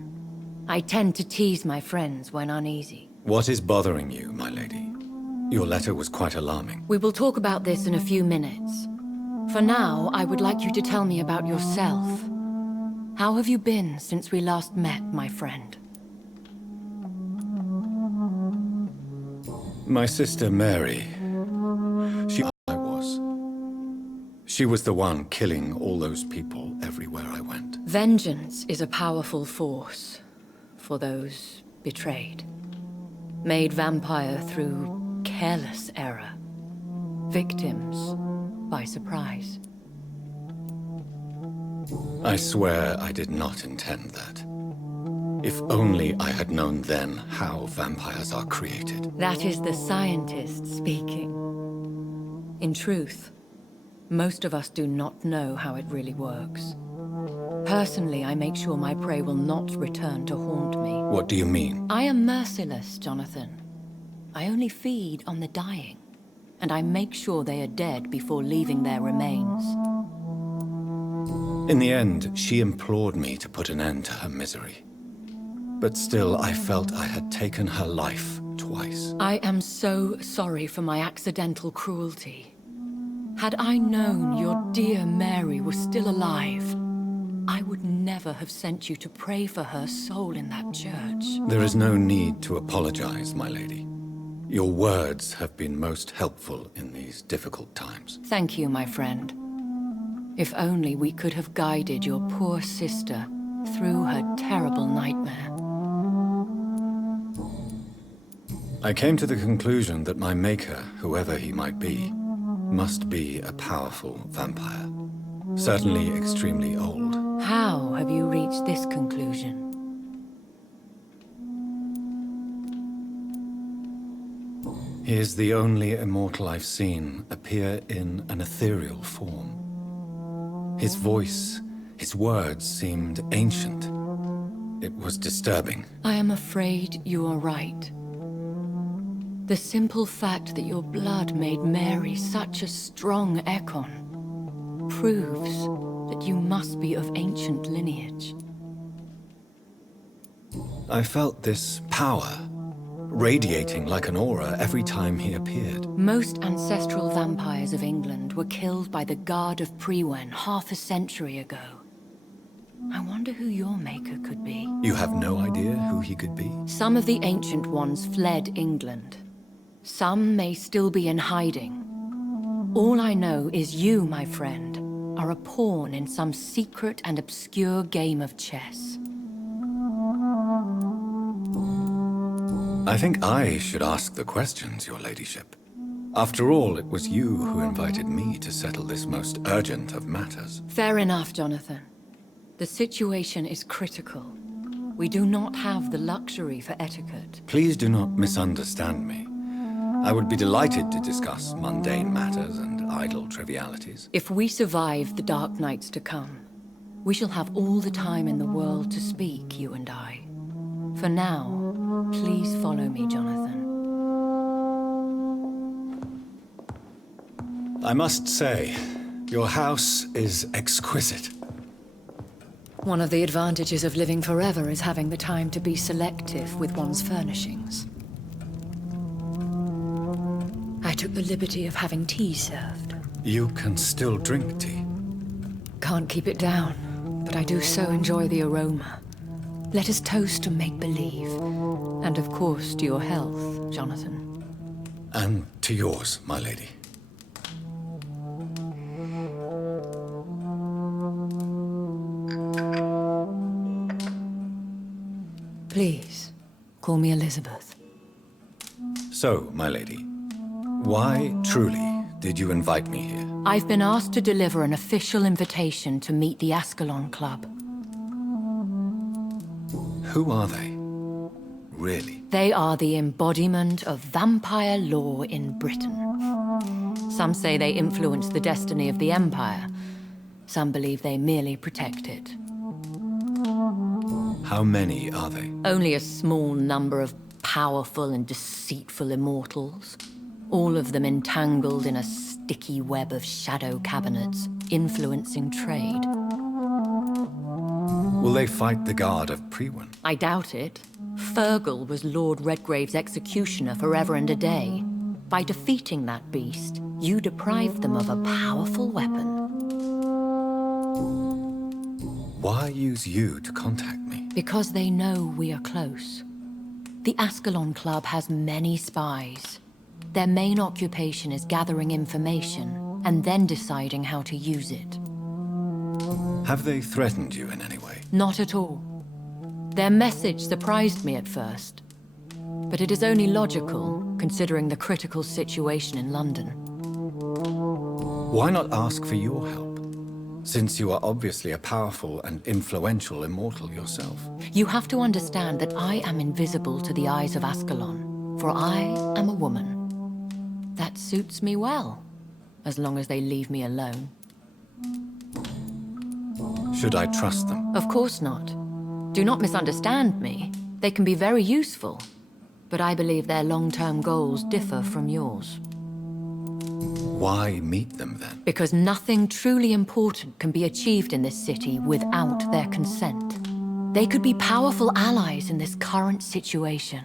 I tend to tease my friends when uneasy. What is bothering you, my lady? Your letter was quite alarming. We will talk about this in a few minutes. For now, I would like you to tell me about yourself. How have you been since we last met, my friend? My sister Mary, She was the one killing all those people everywhere I went. Vengeance is a powerful force for those betrayed. Made vampire through careless error. Victims by surprise. I swear I did not intend that. If only I had known then how vampires are created. That is the scientist speaking. In truth, most of us do not know how it really works. Personally, I make sure my prey will not return to haunt me. What do you mean? I am merciless, Jonathan. I only feed on the dying, and I make sure they are dead before leaving their remains. In the end, she implored me to put an end to her misery. But still, I felt I had taken her life twice. I am so sorry for my accidental cruelty. Had I known your dear Mary was still alive, I would never have sent you to pray for her soul in that church. There is no need to apologize, my lady. Your words have been most helpful in these difficult times. Thank you, my friend. If only we could have guided your poor sister through her terrible nightmare. I came to the conclusion that my maker, whoever he might be, must be a powerful vampire. Certainly extremely old. How have you reached this conclusion? He is the only immortal I've seen appear in an ethereal form. His voice, his words seemed ancient. It was disturbing. I am afraid you are right. The simple fact that your blood made Mary such a strong Ekon proves that you must be of ancient lineage. I felt this power, radiating like an aura every time he appeared. Most ancestral vampires of England were killed by the Guard of Priwen half a century ago. I wonder who your maker could be. You have no idea who he could be? Some of the ancient ones fled England. Some may still be in hiding. All I know is you, my friend, are a pawn in some secret and obscure game of chess. I think I should ask the questions, your ladyship. After all, it was you who invited me to settle this most urgent of matters. Fair enough, Jonathan. The situation is critical. We do not have the luxury for etiquette. Please do not misunderstand me. I would be delighted to discuss mundane matters and idle trivialities. If we survive the dark nights to come, we shall have all the time in the world to speak, you and I. For now, please follow me, Jonathan. I must say, your house is exquisite. One of the advantages of living forever is having the time to be selective with one's furnishings. I took the liberty of having tea served. You can still drink tea. Can't keep it down, but I do so enjoy the aroma. Let us toast to make-believe. And of course to your health, Jonathan. And to yours, my lady. Please, call me Elizabeth. So, my lady, why, truly, did you invite me here? I've been asked to deliver an official invitation to meet the Ascalon Club. Who are they? Really? They are the embodiment of vampire law in Britain. Some say they influenced the destiny of the Empire, Some believe they merely protect it. How many are they? Only a small number of powerful and deceitful immortals. All of them entangled in a sticky web of shadow cabinets, influencing trade. Will they fight the Guard of Priwen? I doubt it. Fergal was Lord Redgrave's executioner forever and a day. By defeating that beast, you deprived them of a powerful weapon. Why use you to contact me? Because they know we are close. The Ascalon Club has many spies. Their main occupation is gathering information and then deciding how to use it. Have they threatened you in any way? Not at all. Their message surprised me at first. But it is only logical, considering the critical situation in London. Why not ask for your help? Since you are obviously a powerful and influential immortal yourself. You have to understand that I am invisible to the eyes of Ascalon, for I am a woman. That suits me well, as long as they leave me alone. Should I trust them? Of course not. Do not misunderstand me. They can be very useful, but I believe their long-term goals differ from yours. Why meet them then? Because nothing truly important can be achieved in this city without their consent. They could be powerful allies in this current situation.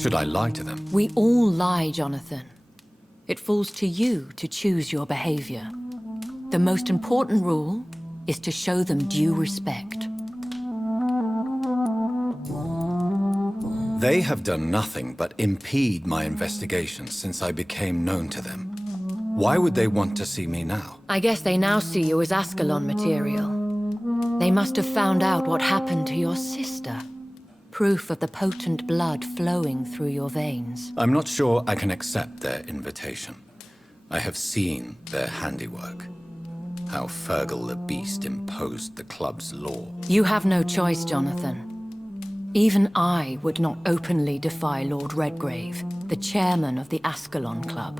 Should I lie to them? We all lie, Jonathan. It falls to you to choose your behavior. The most important rule is to show them due respect. They have done nothing but impede my investigations since I became known to them. Why would they want to see me now? I guess they now see you as Ascalon material. They must have found out what happened to your sister. Proof of the potent blood flowing through your veins. I'm not sure I can accept their invitation. I have seen their handiwork. How Fergal the Beast imposed the club's law. You have no choice, Jonathan. Even I would not openly defy Lord Redgrave, the chairman of the Ascalon Club.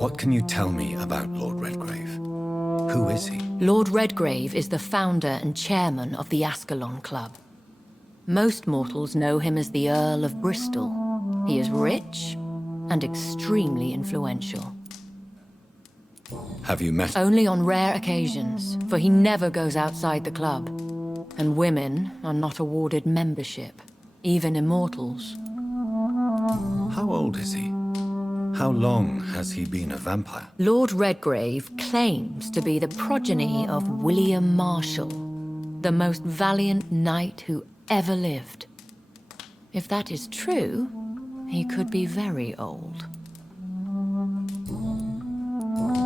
What can you tell me about Lord Redgrave? Who is he? Lord Redgrave is the founder and chairman of the Ascalon Club. Most mortals know him as the Earl of Bristol. He is rich and extremely influential. Have you met? Only on rare occasions, for he never goes outside the club. And women are not awarded membership, even immortals. How old is he? How long has he been a vampire? Lord Redgrave claims to be the progeny of William Marshall, the most valiant knight who ever lived. If that is true, he could be very old.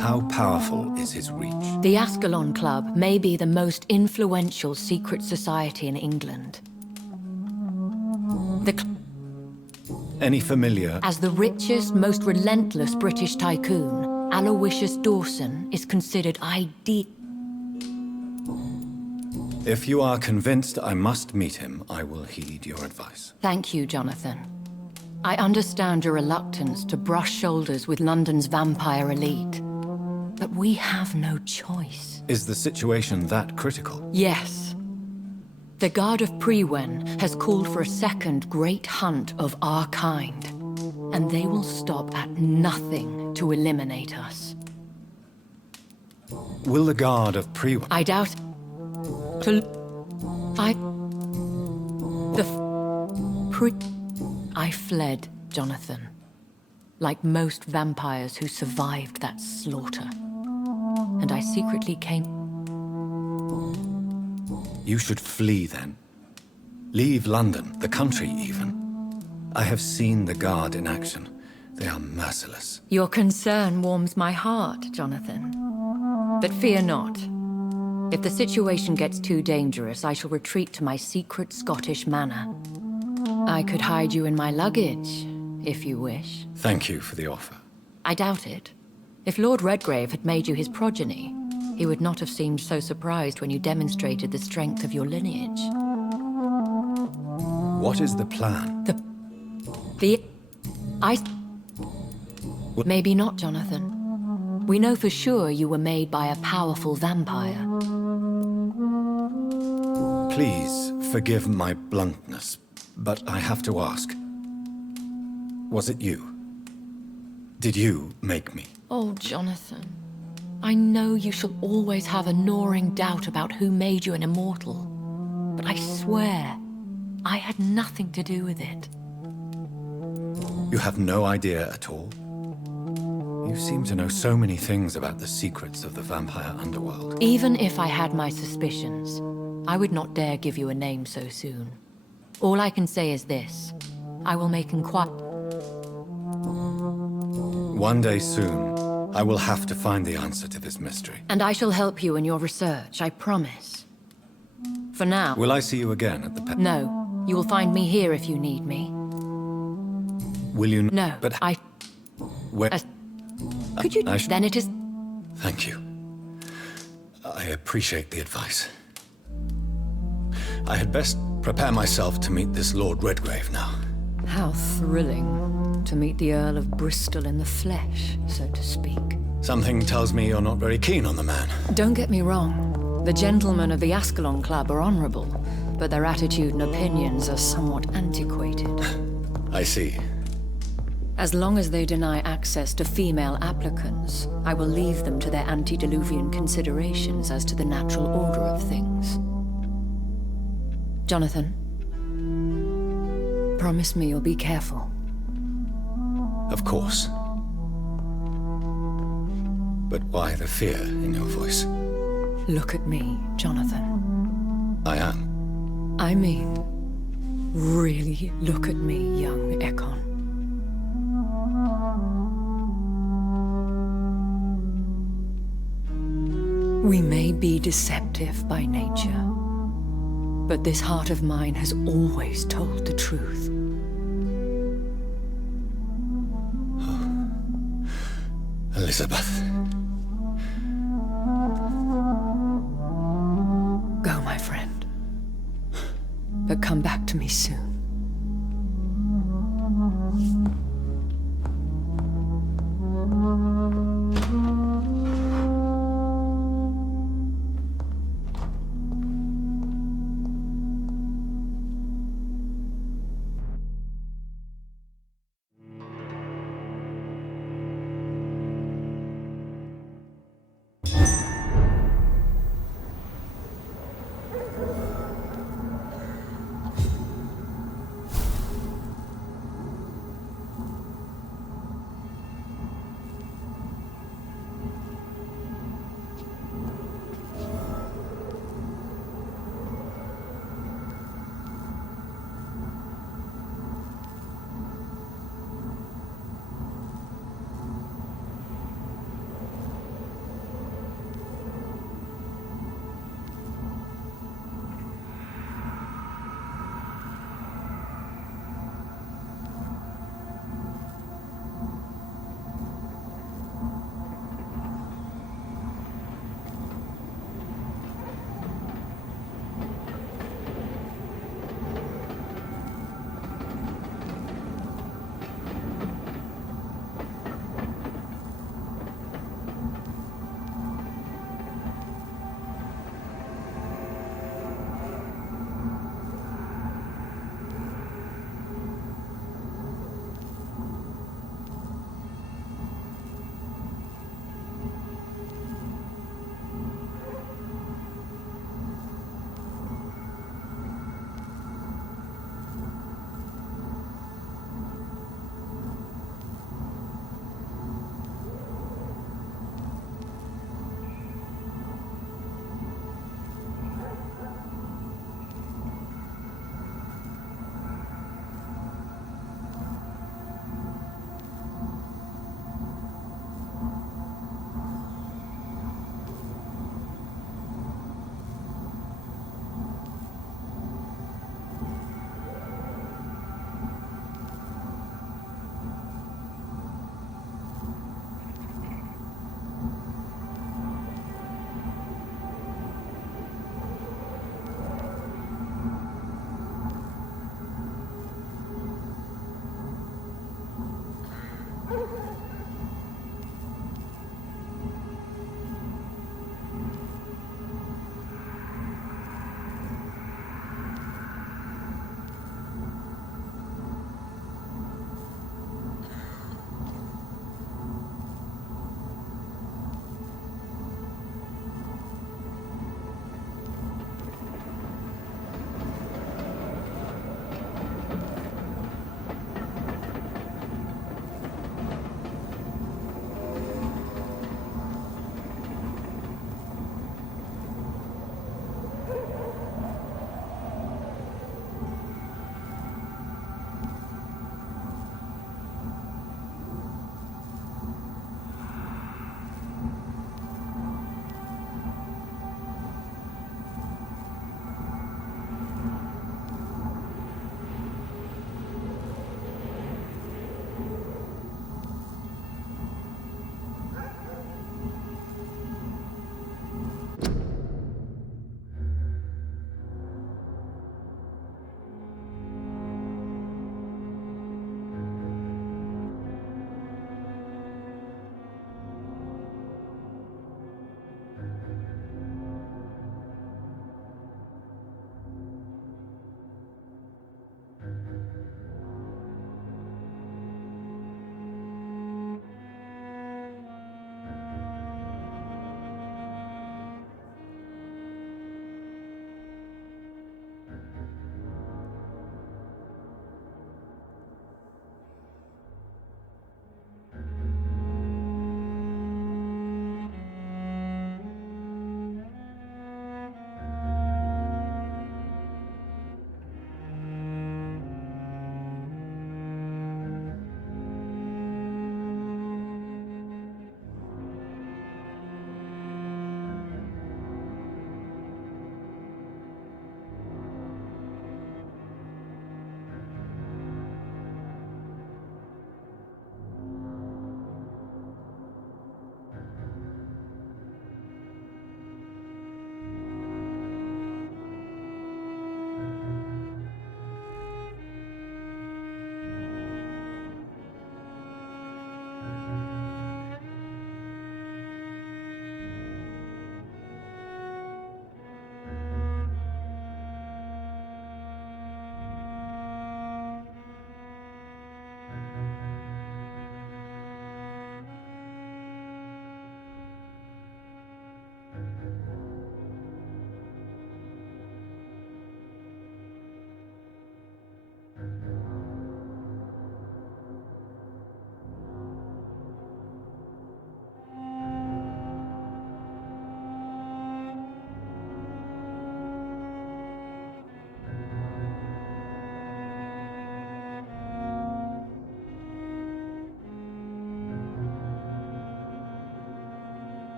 How powerful is his reach? The Ascalon Club may be the most influential secret society in England. Any familiar? As the richest, most relentless British tycoon, Aloysius Dawson is considered ideal. If you are convinced I must meet him, I will heed your advice. Thank you, Jonathan. I understand your reluctance to brush shoulders with London's vampire elite. But we have no choice. Is the situation that critical? Yes. The Guard of Priwen has called for a second great hunt of our kind. And they will stop at nothing to eliminate us. Will the Guard of Priwen... I doubt... I fled, Jonathan. Like most vampires who survived that slaughter. And I secretly came... You should flee then. Leave London, the country even. I have seen the Guard in action. They are merciless. Your concern warms my heart, Jonathan. But fear not. If the situation gets too dangerous, I shall retreat to my secret Scottish manor. I could hide you in my luggage, if you wish. Thank you for the offer. I doubt it. If Lord Redgrave had made you his progeny, he would not have seemed so surprised when you demonstrated the strength of your lineage. What is the plan? Maybe not, Jonathan. We know for sure you were made by a powerful vampire. Please forgive my bluntness, but I have to ask. Was it you? Did you make me? Oh, Jonathan. I know you shall always have a gnawing doubt about who made you an immortal. But I swear, I had nothing to do with it. You have no idea at all? You seem to know so many things about the secrets of the vampire underworld. Even if I had my suspicions, I would not dare give you a name so soon. All I can say is this. I will make inquiry. One day soon, I will have to find the answer to this mystery. And I shall help you in your research, I promise. For now... Will I see you again at the No. You will find me here if you need me. Will you... No, but I... Where... Could you... Then it is... Thank you. I appreciate the advice. I had best prepare myself to meet this Lord Redgrave now. How thrilling to meet the Earl of Bristol in the flesh, so to speak. Something tells me you're not very keen on the man. Don't get me wrong. The gentlemen of the Ascalon Club are honorable, but their attitude and opinions are somewhat antiquated. I see. As long as they deny access to female applicants, I will leave them to their antediluvian considerations as to the natural order of things. Jonathan, promise me you'll be careful. Of course. But why the fear in your voice? Look at me, Jonathan. I am. I mean, really look at me, young Ekon. We may be deceptive by nature, but this heart of mine has always told the truth. Oh. Elizabeth. Go, my friend. But come back to me soon.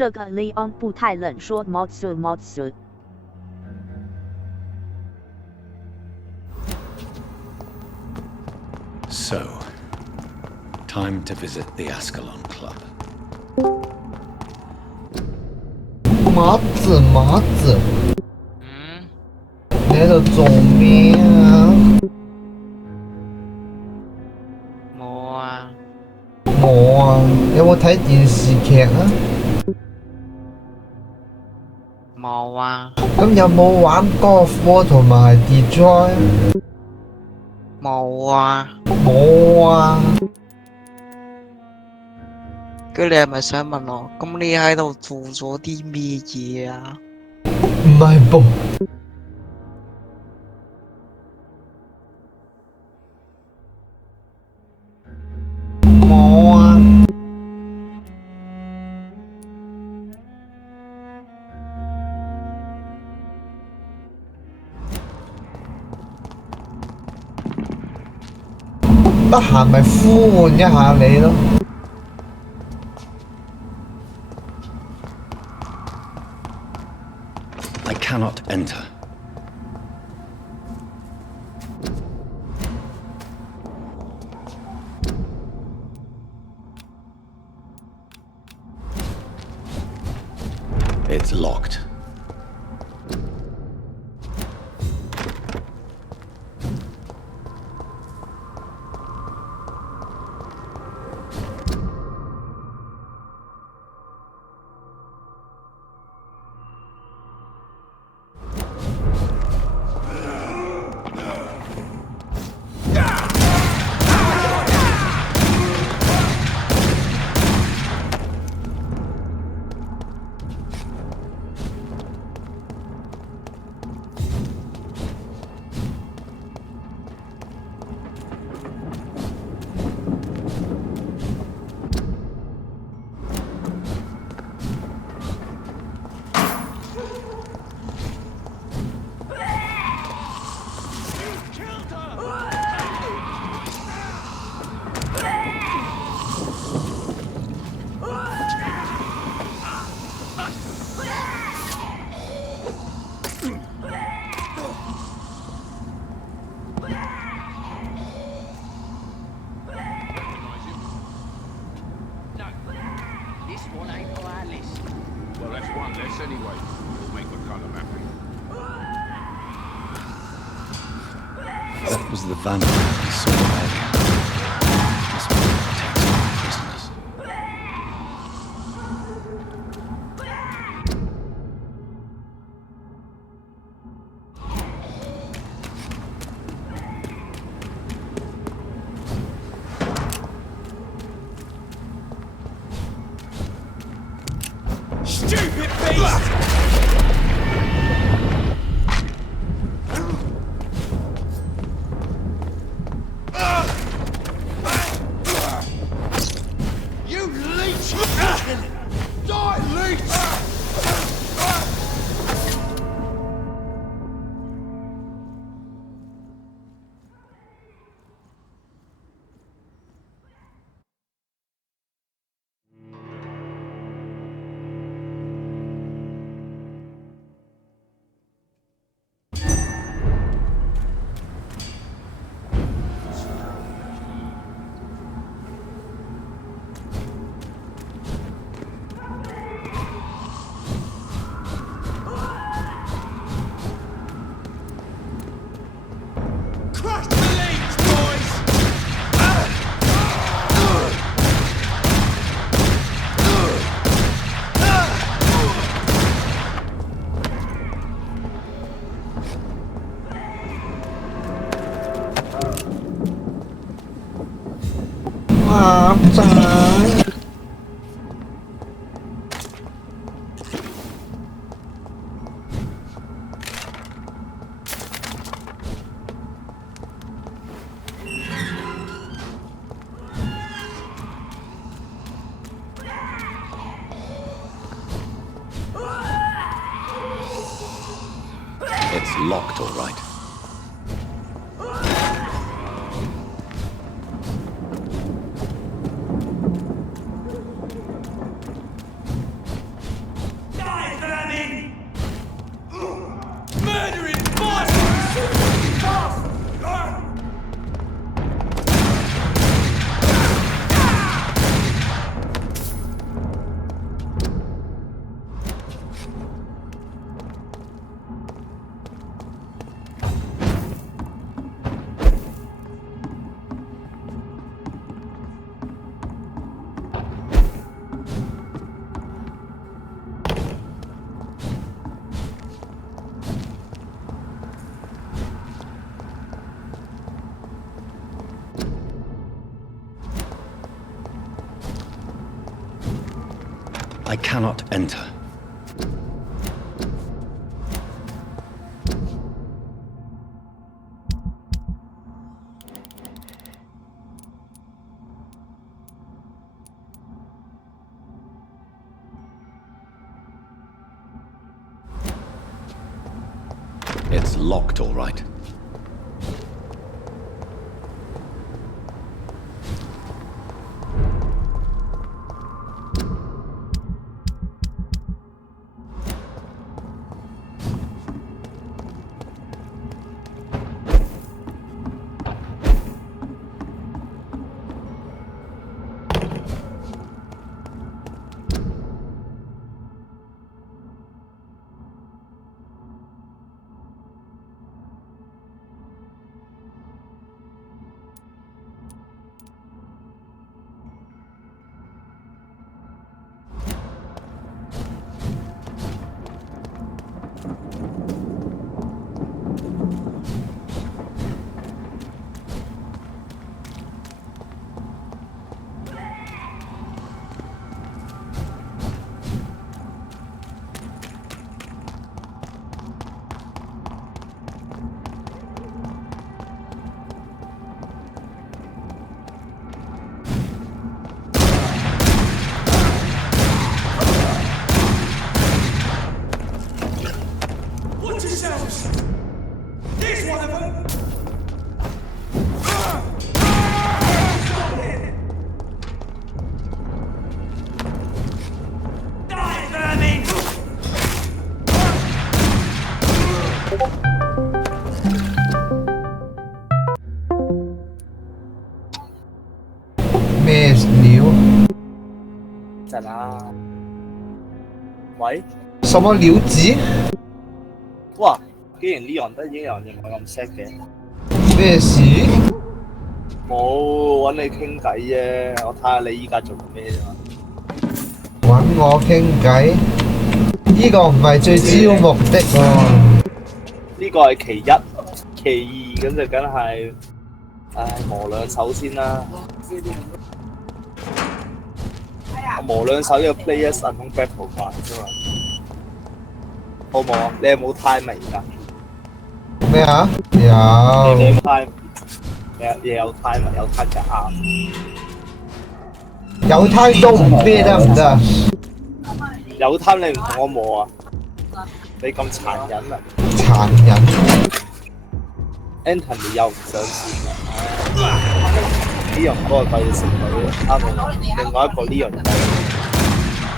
这个 Leon 不太冷，说 Motsu Motsu。So, time to visit the Ascalon Club. 麻子，你喺度做咩啊？冇啊，有冇睇電視劇啊？冇啊。咁有冇玩 Golf 同埋 Detroit？冇啊。冇啊。咁你係咪想問我？咁你喺度做咗啲咩嘢啊？唔係噃。冇啊。得閒咪呼喚一下你咯。I cannot enter. It's locked. That was the vampire we saw earlier. This one protects our prisoners. Stupid beast! You leech! Die, leech! Crush the leech, boys! It's locked, all right. I cannot enter. It's locked, all right.咩料？陣啊！喂？什麼料子？哇！竟然呢樣得英人認我咁識嘅。咩事？冇揾你傾偈啫，我睇下你依家做咩啫嘛。揾我傾偈？呢個唔係最主要目的喎。呢個係其一，其二咁就梗係，磨兩手先啦。我磨兩手呢個 Players Unknown Battle 慣啫嘛。好冇啊？你有冇 time 㗎？咩啊？有。你有 time？你有 time 有 time 就啱。有 time 都唔咩得唔得？有 time 你唔同我磨啊？你咁殘忍啊！殘忍。Anthony 又唔想試嘅，呢樣嗰個貴到食佢，啱冇？另外一個呢樣貴，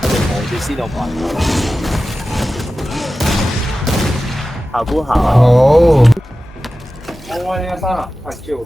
我哋磨住先到買。好不好？好。我呢個衫啊，快照。